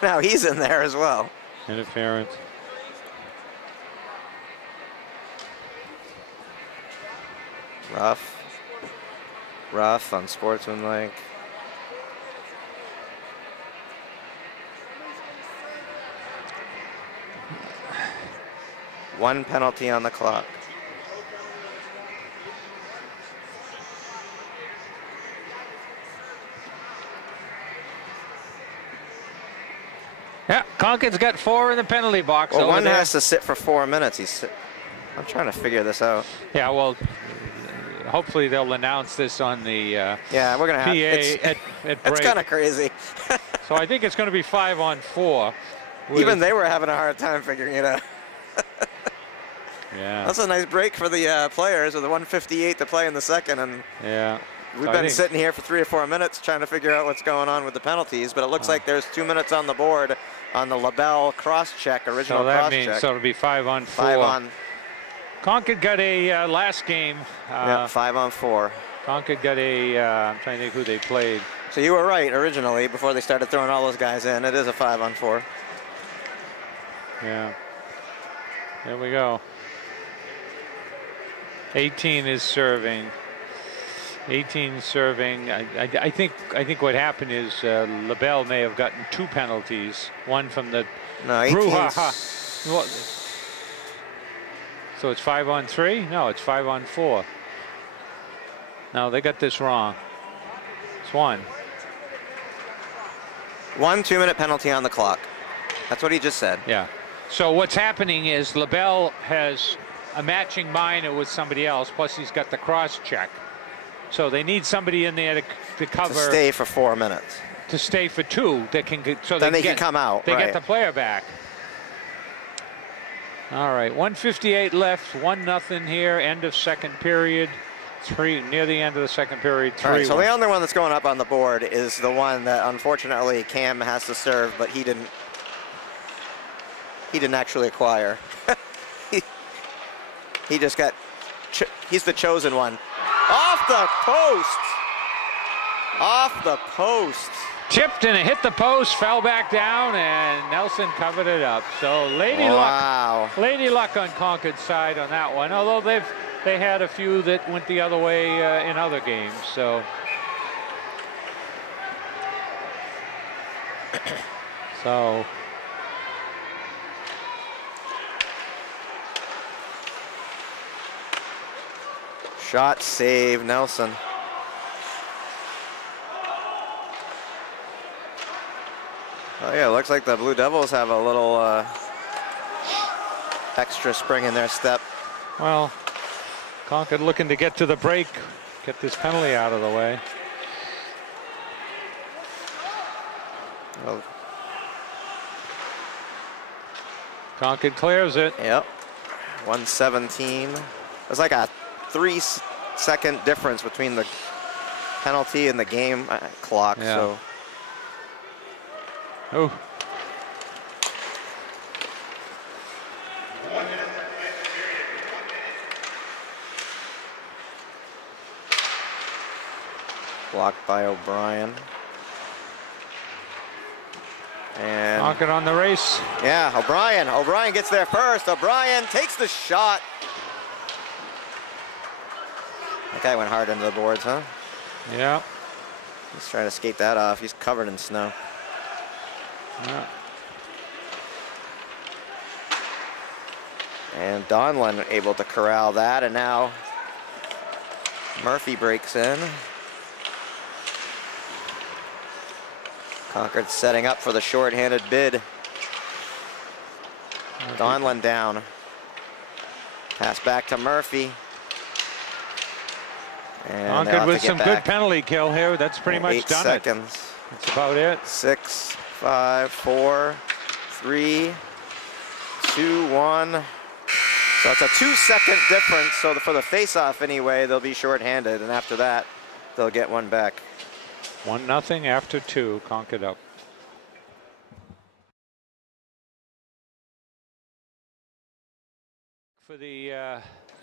now he's in there as well. Interference. Rough, unsportsmanlike. One penalty on the clock. Yeah, Concord's got 4 in the penalty box. Well, over one there. has to sit for 4 minutes. I'm trying to figure this out. Yeah, well, hopefully they'll announce this on the yeah, we're gonna have PA at break. It's kind of crazy. So I think it's going to be 5-on-4. Even they were having a hard time figuring it out. Yeah. That's a nice break for the players with the 1:58 to play in the second, and yeah. we've been sitting here for 3 or 4 minutes trying to figure out what's going on with the penalties. But it looks like there's 2 minutes on the board on the LaBelle cross check, original so that cross means check. So it'll be 5-on-4. 5 on. Concord got a last game. Yeah, 5-on-4. Concord got a. I'm trying to think who they played. So you were right originally before they started throwing all those guys in. It is a 5-on-4. Yeah. There we go. 18 is serving. 18 serving. I think what happened is LaBelle may have gotten 2 penalties. One from the brouhaha. So it's 5-on-3? No, it's 5-on-4. No, they got this wrong. It's 1. 1 2-minute penalty on the clock. That's what he just said. Yeah. So what's happening is LaBelle has a matching minor with somebody else, plus he's got the cross check. So they need somebody in there to cover. To stay for 4 minutes. To stay for 2. That can so then they can come out. They get the player back. All right, 1:58 left, 1-0 here. End of second period. 3 near the end of the second period. 3. Right, so the only one that's going up on the board is the one that unfortunately Cam has to serve, but he didn't actually acquire. he just got. He's the chosen one. Off the post. Off the post. Tipped and it hit the post, fell back down, and Nelson covered it up. So lady luck on Concord's side on that one. Although they had a few that went the other way in other games. So Shot, save, Nelson. Oh yeah, looks like the Blue Devils have a little extra spring in their step. Well, Concord looking to get to the break, get this penalty out of the way. Well, Concord clears it. Yep. 117. It's like a 3-second difference between the penalty and the game clock. Yeah. So. Oh. Blocked by O'Brien. And Concord on the race. Yeah, O'Brien. O'Brien gets there first. O'Brien takes the shot. That guy went hard into the boards, huh? Yeah. He's trying to skate that off. He's covered in snow. Yeah. And Donlin able to corral that, and now Murphy breaks in. Concord setting up for the shorthanded bid. Donlin down. Pass back to Murphy. And Concord with some good penalty kill here. That's pretty much 8 done seconds. it. That's about it. 6, 5, 4, 3, 2, 1. So it's a 2-second difference. So for the face-off anyway, they'll be shorthanded, and after that, they'll get one back. 1-0 after 2. Concord up. For the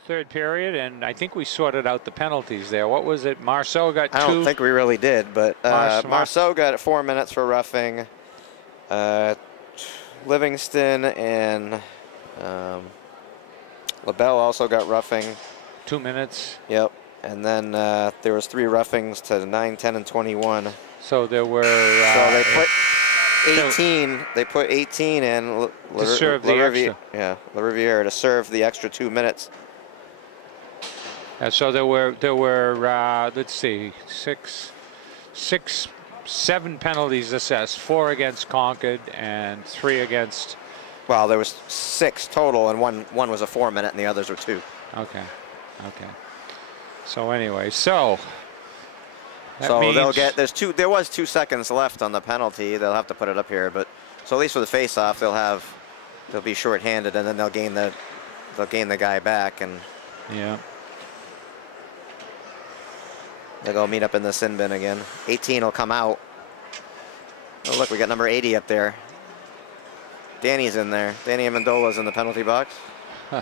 third period, and I think we sorted out the penalties there. What was it? Marceau got 2. I don't think we really did, but Marceau got 4 minutes for roughing. Livingston and LaBelle also got roughing. 2 minutes. Yep. And then there was 3 roughings to 9, 10, and 21. So there were. So they put 18. They put 18 in to serve the extra. Yeah, LaRiviere to serve the extra 2 minutes. So there were let's see, 7 penalties assessed. 4 against Concord and 3 against. Well, there was 6 total, and one was a 4-minute, and the others were 2. Okay. So anyway, so they'll get there was 2 seconds left on the penalty. They'll have to put it up here, but so at least for the face-off, they'll be shorthanded, and then they'll gain the guy back, and yeah, they'll go meet up in the sin bin again. 18 will come out. Oh look, we got number 80 up there. Danny's in there. Danny Amendola's in the penalty box. Huh.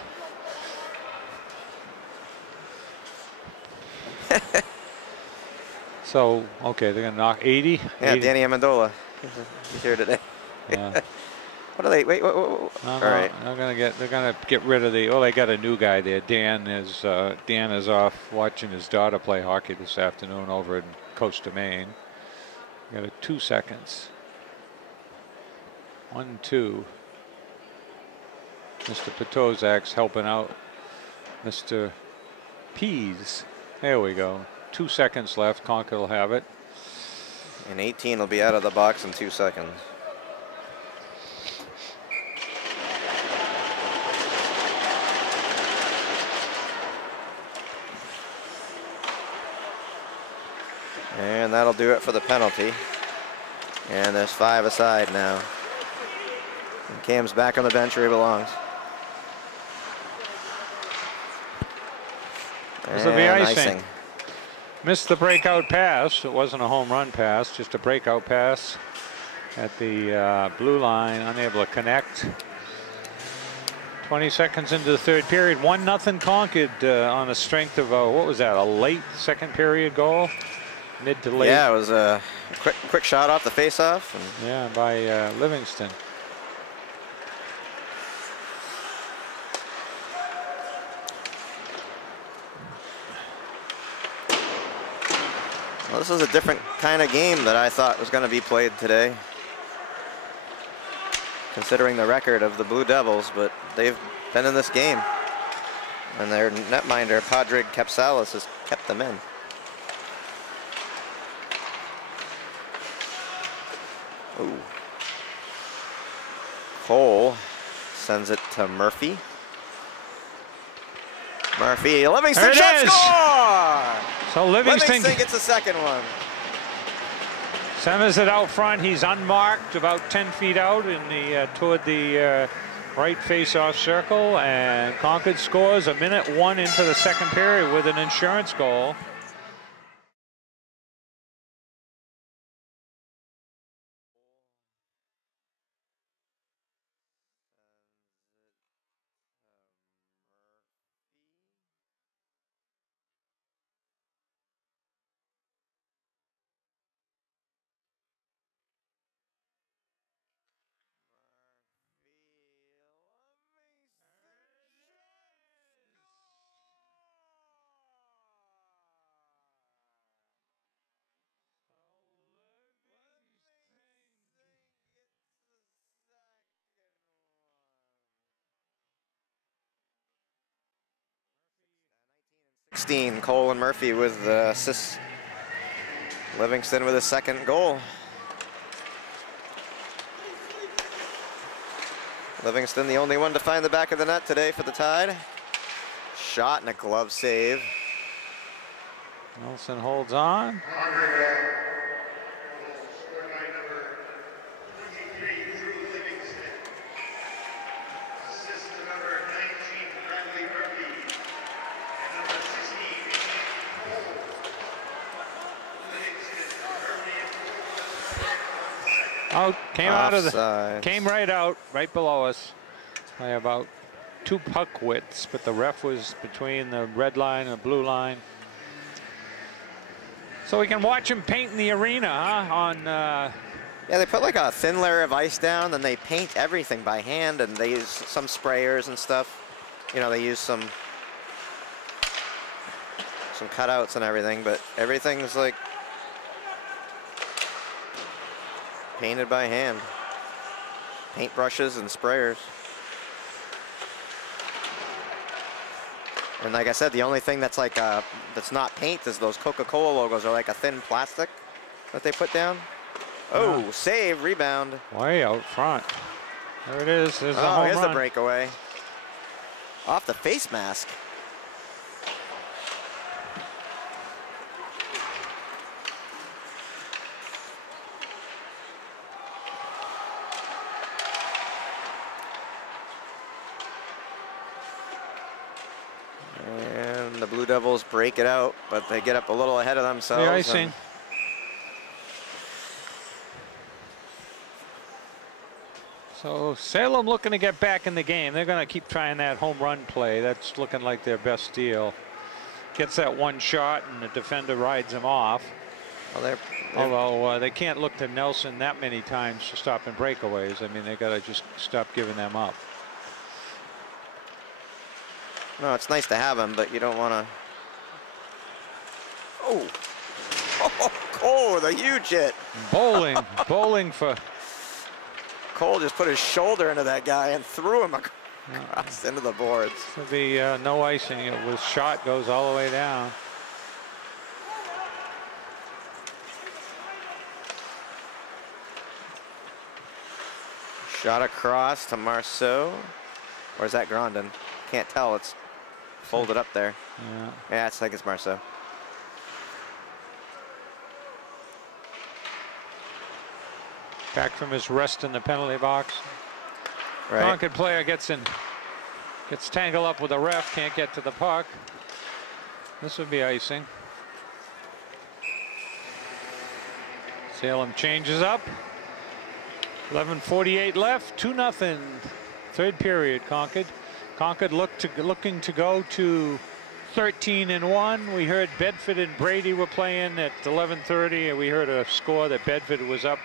So, okay, they're going to knock 80? Yeah, 80. Danny Amendola. He's here today. Yeah. What are they? Wait. No, all right. They're gonna get rid of the. Oh, they got a new guy there. Dan is off watching his daughter play hockey this afternoon over in Costa, Maine. Got a 2 seconds. 1, 2. Mr. Petozak's helping out. Mr. Pease. There we go. 2 seconds left. Concord will have it. And 18 will be out of the box in 2 seconds. And that'll do it for the penalty. And there's 5 aside now. And Cam's back on the bench where he belongs. This will be icing. Missed the breakout pass. It wasn't a home run pass, just a breakout pass at the blue line, unable to connect. 20 seconds into the third period, 1-0 Concord on the strength of what was that? A late second period goal, mid to late. Yeah, it was a quick shot off the face-off. Yeah, by Livingston. Well, this is a different kind of game that I thought was going to be played today, considering the record of the Blue Devils, but they've been in this game, and their netminder, Padraig Capsalis, has kept them in. Ooh. Cole sends it to Murphy. Livingston shot score! So Livingston gets the second one. Centers it out front. He's unmarked, about 10 feet out in the toward the right face-off circle, and Concord scores 1:01 into the second period with an insurance goal. Cole and Murphy with assists. Livingston with a second goal. Livingston, the only one to find the back of the net today for the Tide. Shot and a glove save. Nelson holds on. Out, came right out, right below us by about 2 puck widths, but the ref was between the red line and the blue line. So we can watch him paint in the arena, huh? On yeah, they put like a thin layer of ice down, then they paint everything by hand, and they use some sprayers and stuff. You know, they use some cutouts and everything, but everything's like painted by hand. Paintbrushes and sprayers. And like I said, the only thing that's like that's not paint is those Coca-Cola logos, are like a thin plastic that they put down. Oh, save, rebound. Way out front. There it is. There's the home here's run. the breakaway. Off the face mask. And the Blue Devils break it out, but they get up a little ahead of themselves. The icing. So Salem looking to get back in the game. They're going to keep trying that home run play. That's looking like their best deal. Gets that one shot and the defender rides him off. Well, although they can't look to Nelson that many times to stop in breakaways. I mean, they got to just stop giving them up. No, it's nice to have him, but you don't want to. Oh, Cole with a huge hit. Bowling for. Cole just put his shoulder into that guy and threw him across into the boards. There'll be no icing. It was shot, goes all the way down. Shot across to Marceau. Or is that Grondin? Can't tell. It's folded up there. Yeah, it's like it's Marceau. Back from his rest in the penalty box. Right. Concord player gets tangled up with a ref, can't get to the puck. This would be icing. Salem changes up. 11:48 left, 2-0. Third period, Concord. Concord looking to go to 13-1. We heard Bedford and Brady were playing at 11:30, and we heard a score that Bedford was up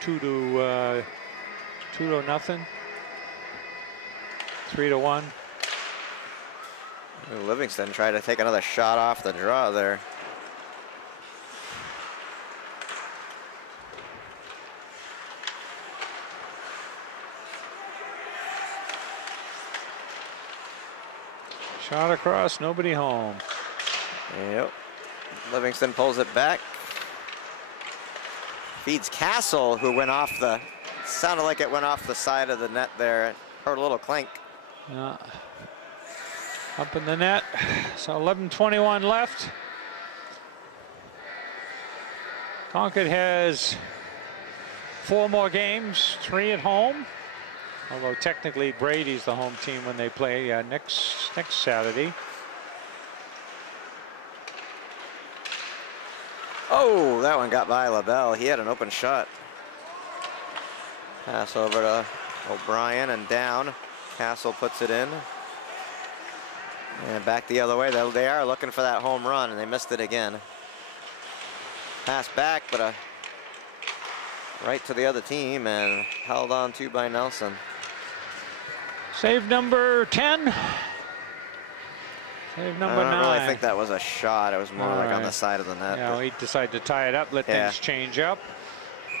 2-0, 3-1. Livingston tried to take another shot off the draw there. Shot across, nobody home. Yep. Livingston pulls it back. Feeds Castle, who went off the, sounded like it went off the side of the net there. Heard a little clink. Yeah. Up in the net. So 11:21 left. Concord has 4 more games, 3 at home. Although technically Brady's the home team when they play next Saturday. Oh, that one got by LaBelle. He had an open shot. Pass over to O'Brien and down. Castle puts it in. And back the other way. They are looking for that home run, and they missed it again. Pass back, but right to the other team, and held on to by Nelson. Save number 10. Save number 9. I don't really think that was a shot. It was more like on the side of the net. Yeah, he decided to tie it up, let things change up.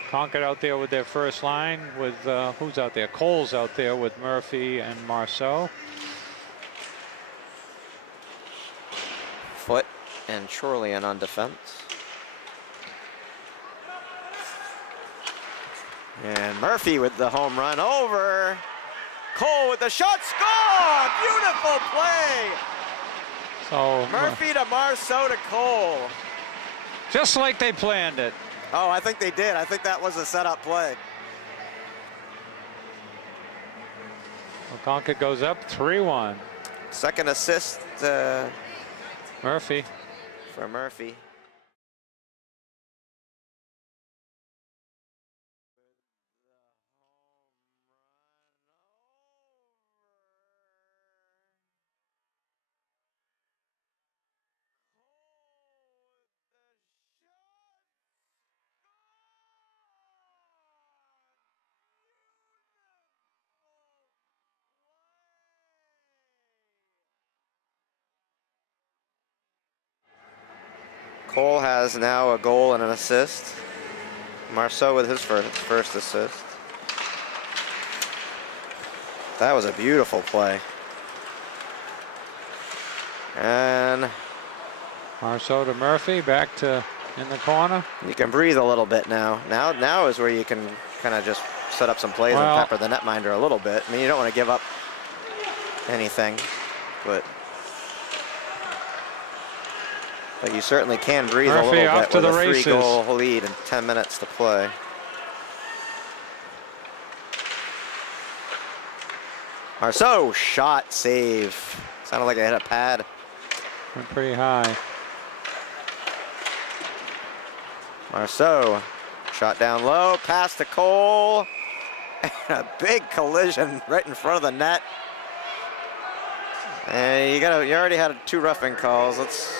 Concord out there with their first line with, who's out there? Cole's out there with Murphy and Marceau. Foot and Chorlian on defense. And Murphy with the home run over. Cole with the shot, score! Beautiful play! So Murphy to Marceau to Cole. just like they planned it. Oh, I think they did. I think that was a setup play. Well, Concord goes up 3-1. Second assist Murphy. for Murphy. Cole has now a goal and an assist. Marceau with his first assist. That was a beautiful play. And Marceau to Murphy, back to in the corner. you can breathe a little bit now. Now is where you can kind of just set up some plays and pepper the netminder a little bit. I mean, you don't want to give up anything, but you certainly can breathe a little bit with a 3-goal lead and 10 minutes to play. Marceau, shot, save. Sounded like I hit a pad. Went pretty high. Marceau, shot down low, pass to Cole. And a big collision right in front of the net. And you already had 2 roughing calls. Let's.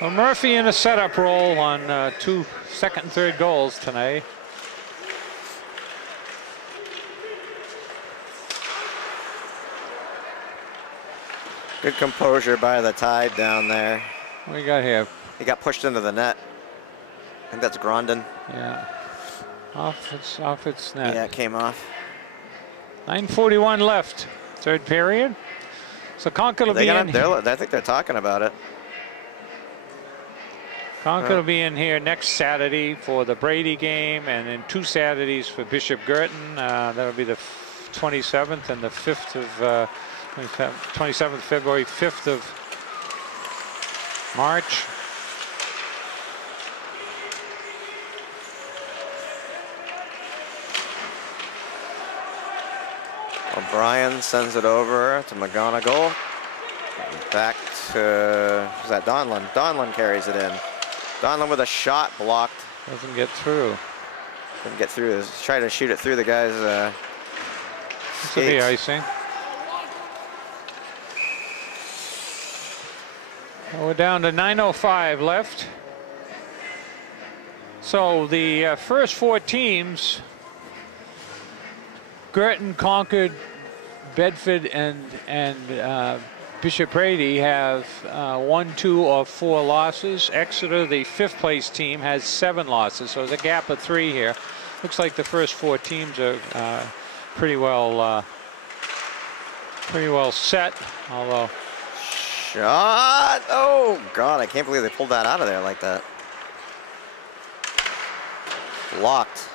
So Murphy in a setup role on 2 second and third goals tonight. Good composure by the Tide down there. What we got here? He got pushed into the net. I think that's Grondin. Yeah. Off its net. Yeah, it came off. 9:41 left, third period. So Concord will be in. I think they're talking about it. Concord will be in here next Saturday for the Brady game, and then 2 Saturdays for Bishop Girton. That'll be the 27th and the 5th of 27th February, 5th of March. O'Brien sends it over to McGonigal. Back to, who's that? Donlin. Donlin carries it in. Donlin with a shot blocked. Doesn't get through. Couldn't get through. He's trying to shoot it through the guy's This will be icing. Well, we're down to 9:05 left. So the first 4 teams, Girton, Concord, Bedford, and Bishop Brady have 1, 2, or 4 losses. Exeter, the 5th place team, has 7 losses. So there's a gap of 3 here. Looks like the first 4 teams are pretty well set. Although shot! Oh God! I can't believe they pulled that out of there like that. Blocked.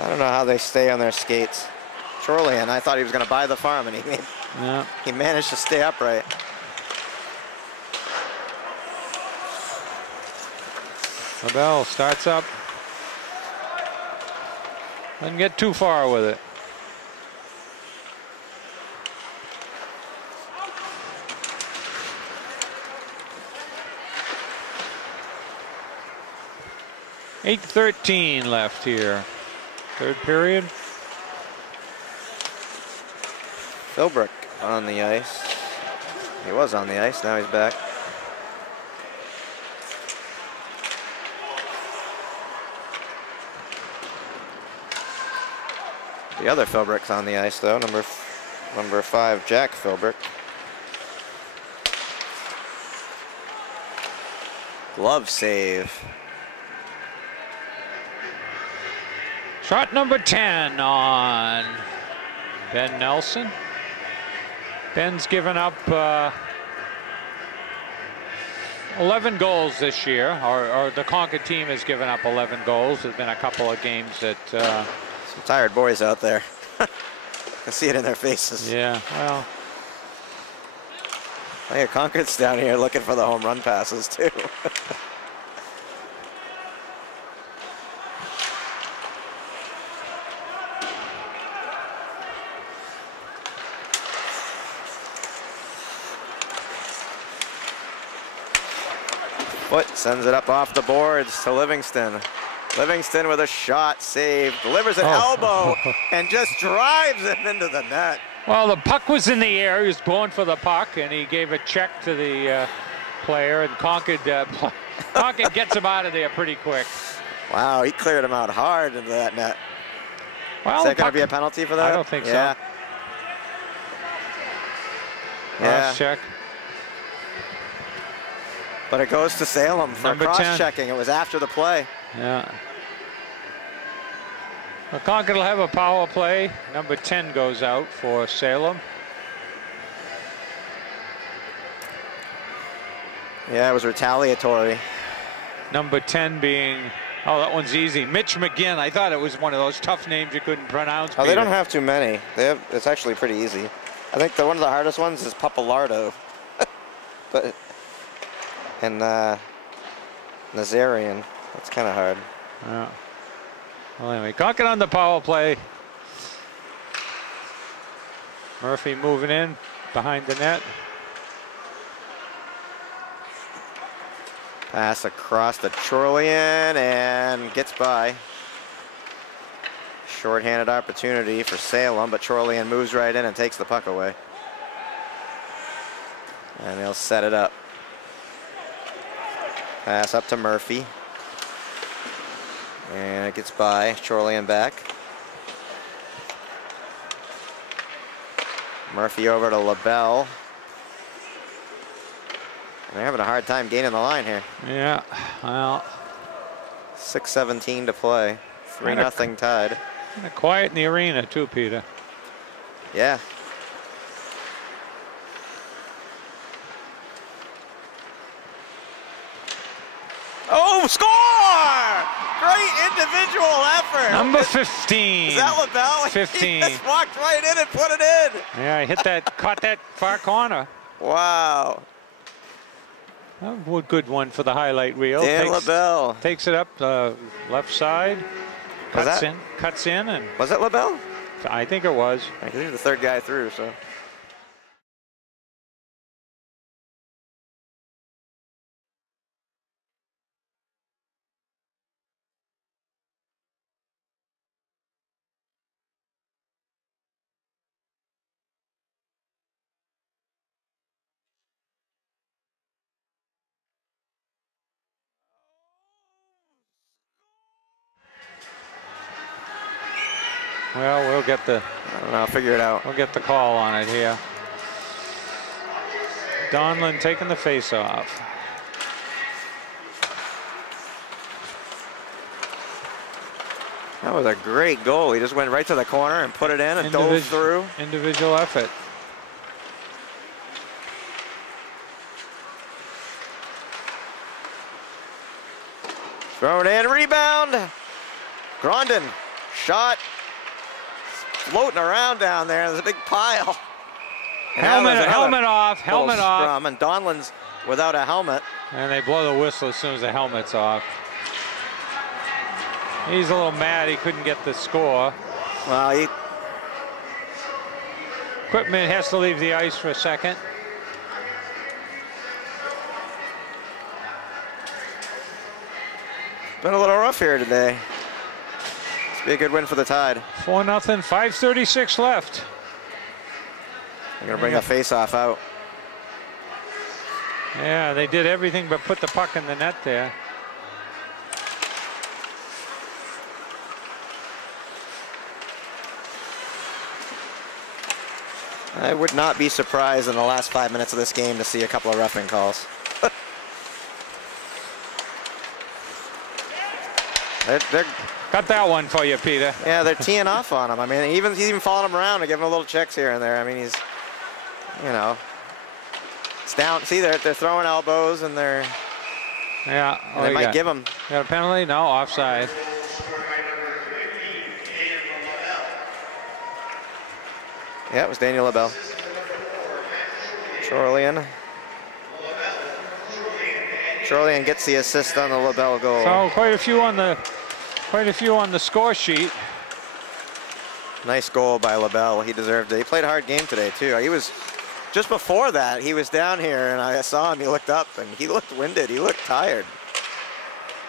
I don't know how they stay on their skates. Chorlian, I thought he was going to buy the farm, and he managed to stay upright. LaBelle starts up. Doesn't get too far with it. $8:13 left here. Third period. Philbrick on the ice. He was on the ice, now he's back. The other Philbrick's on the ice though, number 5, Jack Philbrick. Glove save. Shot number 10 on Ben Nelson. Ben's given up 11 goals this year, or the Concord team has given up 11 goals. There's been a couple of games that... Some tired boys out there. I can see it in their faces. Yeah, well... I think Concord's down here looking for the home run passes, too. Foot sends it up off the boards to Livingston. Livingston with a shot, saved, delivers an elbow, and just drives it into the net. Well, the puck was in the air. He was going for the puck, and he gave a check to the player, and Concord gets him out of there pretty quick. Wow, he cleared him out hard into that net. Well, is that going to be a penalty for that? I don't think so. Yeah. Check. But it goes to Salem for cross-checking. It was after the play. Yeah. Well, Concord will have a power play. Number 10 goes out for Salem. Yeah, it was retaliatory. Number 10 being, oh, that one's easy. Mitch McGinn. I thought it was one of those tough names you couldn't pronounce. Oh, they don't have too many. It's actually pretty easy. I think one of the hardest ones is Papalardo. But... And Nazarian. That's kind of hard. Yeah. Well, anyway, Concord on the power play. Murphy moving in behind the net. Pass across to Chorlian and gets by. Short-handed opportunity for Salem, but Chorlian moves right in and takes the puck away. And he'll set it up. Pass up to Murphy. And it gets by. Chorlian back. Murphy over to LaBelle. They're having a hard time gaining the line here. Yeah, well. 6:17 to play. 3-0 tied. Kind of quiet in the arena too, Peter. Yeah. Oh, score! Great individual effort. Number 15. Is that LaBelle? 15. He just walked right in and put it in. Yeah, he caught that far corner. Wow. Oh, a good one for the highlight reel. Dan LaBelle. Takes it up the left side. Cuts in, and was it LaBelle? I think it was. I think he was the third guy through, so. Well, we'll get the... I don't know, I'll figure it out. We'll get the call on it here. Donlin taking the face-off. That was a great goal. He just went right to the corner and put it in and dove through. Individual effort. Thrown in, rebound. Grondin, shot. Floating around down there. There's a big pile. Helmet off. And Donlin's without a helmet. And they blow the whistle as soon as the helmet's off. He's a little mad he couldn't get the score. Well, Equipment has to leave the ice for a second. Been a little rough here today. It's be a good win for the Tide. 4-0, 5:36 left. They're gonna bring the face-off out. Yeah, they did everything but put the puck in the net there. I would not be surprised in the last 5 minutes of this game to see a couple of roughing calls. They're Got that one for you, Peter. yeah, they're teeing off on him. I mean, he's even following him around and giving him little checks here and there. I mean, he's, you know, it's down. See, they're throwing elbows and they're. Yeah. And they might give him. Got a penalty? No, offside. Yeah, it was Daniel LaBelle. Chorlian gets the assist on the LaBelle goal. So quite a few on the score sheet. Nice goal by LaBelle. He deserved it. He played a hard game today too. He was just before that. He was down here, and I saw him. He looked up, and he looked winded. He looked tired.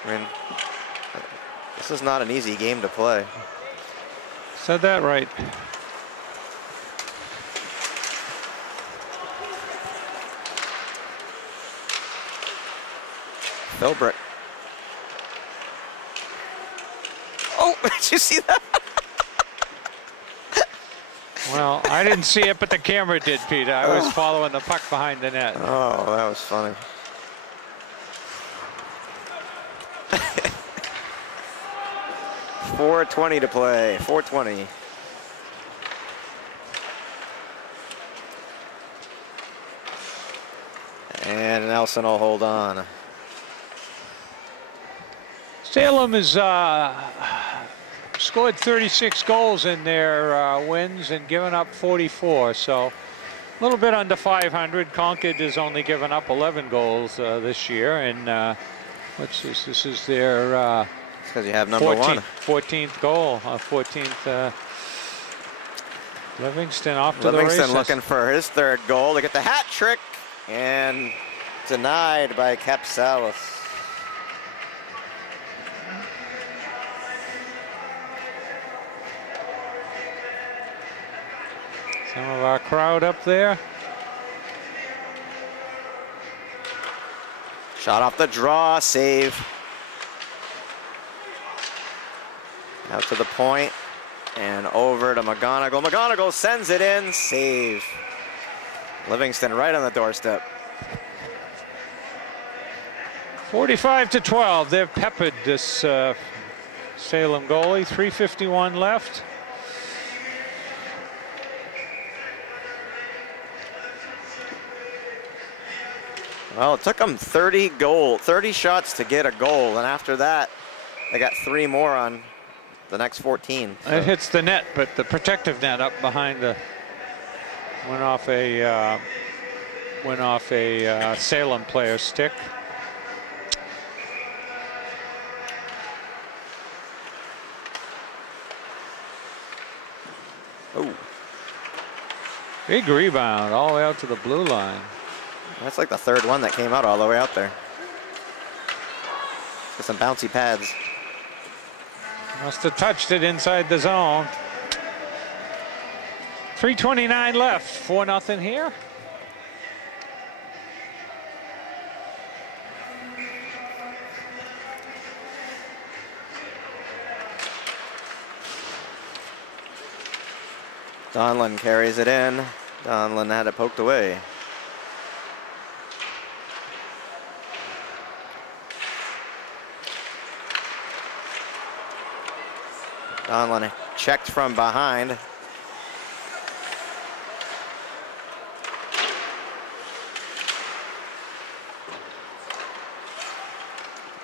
I mean, this is not an easy game to play. Said that right. Philbrick. Oh, did you see that? Well, I didn't see it, but the camera did, Peter. I was following the puck behind the net. Oh, that was funny. .420 to play. 4:20. And Nelson will hold on. Salem has scored 36 goals in their wins and given up 44. So a little bit under 500. Concord has only given up 11 goals this year. And what's this? This is their because you have number 14th goal. 14th. Livingston off to the races. Livingston looking for his third goal to get the hat trick, and denied by Capsalis. Some of our crowd up there. Shot off the draw, save. Out to the point and over to McGonigal. McGonigal sends it in, save. Livingston right on the doorstep. 45-12. They've peppered this Salem goalie. 3:51 left. Well, it took them 30 shots to get a goal, and after that, they got 3 more on the next 14. So. It hits the net, but the protective net up behind the went off a Salem player's stick. Oh, big rebound all the way out to the blue line. That's like the third one that came out all the way out there. With some bouncy pads. Must have touched it inside the zone. 3:29 left. 4-0 here. Donlin carries it in. Donlin had it poked away. Donlin checked from behind.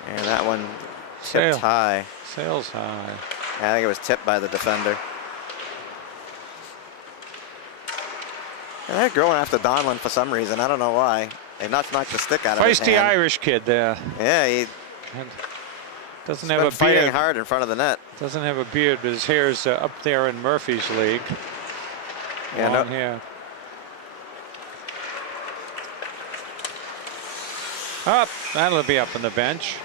And that one tipped high. Sails high. I think it was tipped by the defender. And they're going after Donlin for some reason. I don't know why. They knocked the stick out of his hand. Feisty Irish kid there. Yeah, he doesn't have a beard. Fighting hard in front of the net. Doesn't have a beard, but his hair's up there in Murphy's league. Yeah, long hair. Up, that'll be up on the bench.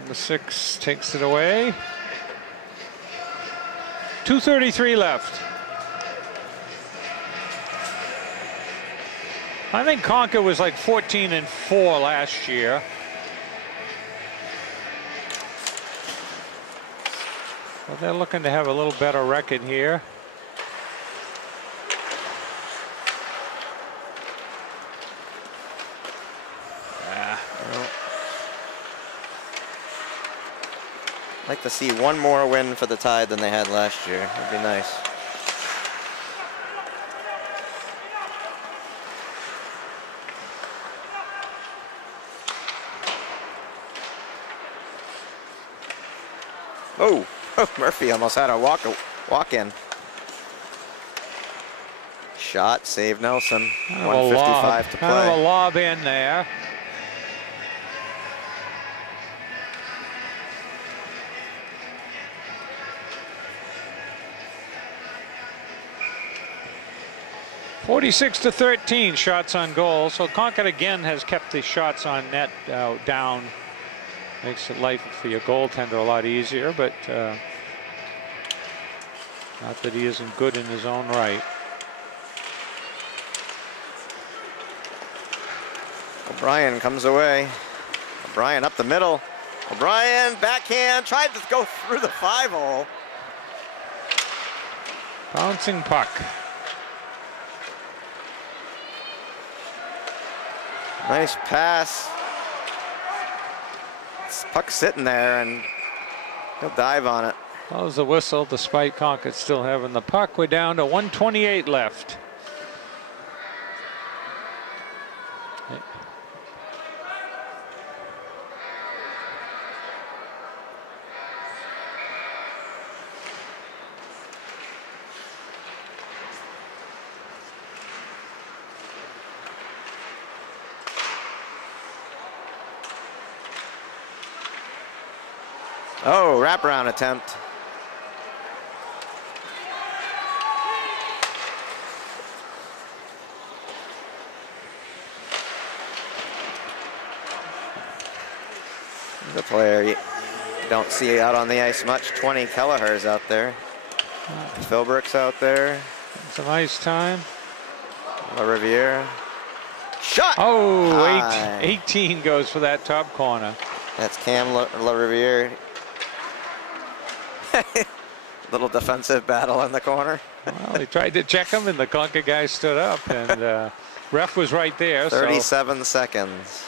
Number 6 takes it away. 2:33 left. I think Concord was like 14-4 last year. Well, they're looking to have a little better record here. I'd like to see one more win for the Tide than they had last year. That'd be nice. Oh, Murphy almost had a walk-in. Shot, save Nelson. 1:55 to play. Kind of a lob in there. (46-13) shots on goal. So Concord again has kept the shots on net down. Makes it life for your goaltender a lot easier, but not that he isn't good in his own right. O'Brien comes away. O'Brien up the middle. O'Brien backhand, tried to go through the 5-hole. Bouncing puck. Nice pass. This puck's sitting there and he'll dive on it. Blows the whistle despite Concord still having the puck. We're down to 1:28 left. Oh, wraparound attempt. The player you don't see out on the ice much. 20 Kelleher's out there. Philbrick's out there. It's a nice time. LaRiviere. Shot! Oh, 18 goes for that top corner. That's Cam LaRiviere. Little defensive battle in the corner. Well, he tried to check him, and the Concord guy stood up, and ref was right there. 37 seconds.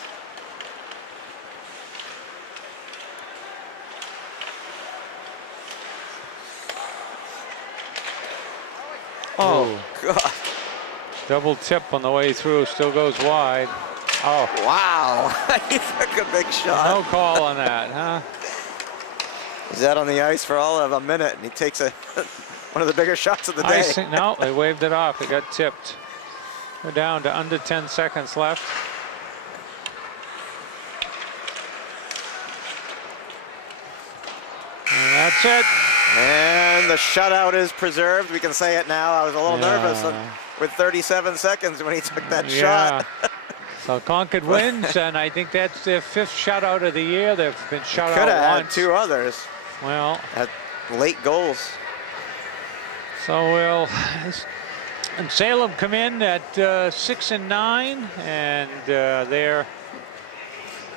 Oh, God. Double tip on the way through, still goes wide. Oh. Wow. He took a big shot. No call on that, huh? He's out on the ice for all of a minute, and he takes one of the bigger shots of the day. No, they waved it off. It got tipped. We're down to under 10 seconds left. And that's it. And the shutout is preserved. We can say it now. I was a little nervous with 37 seconds when he took that shot. So Concord wins, and I think that's their 5th shutout of the year. They've been shut out Could have once. had 2 others. Well, at late goals. So and Salem come in at 6-9, and they're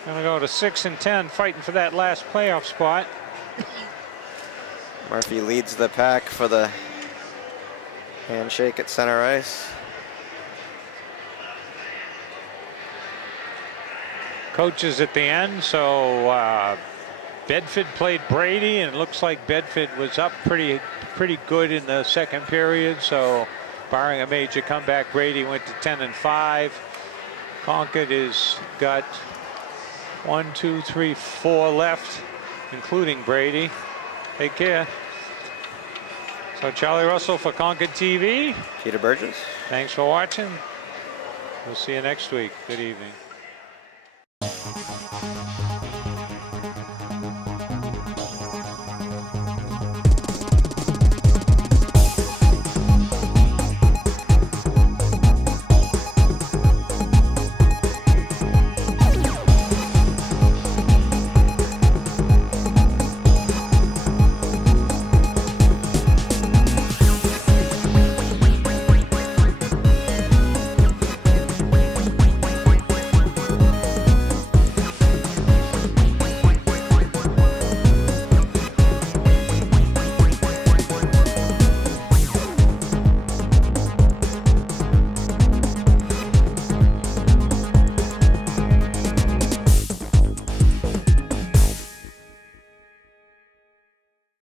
going to go to 6-10, fighting for that last playoff spot. Murphy leads the pack for the handshake at center ice. Coaches at the end, so Bedford played Brady, and it looks like Bedford was up pretty good in the second period. So, barring a major comeback, Brady went to 10-5. Concord has got 1, 2, 3, 4 left, including Brady. Take care. So Charlie Russell for ConcordTV. Peter Burgess. Thanks for watching. We'll see you next week. Good evening.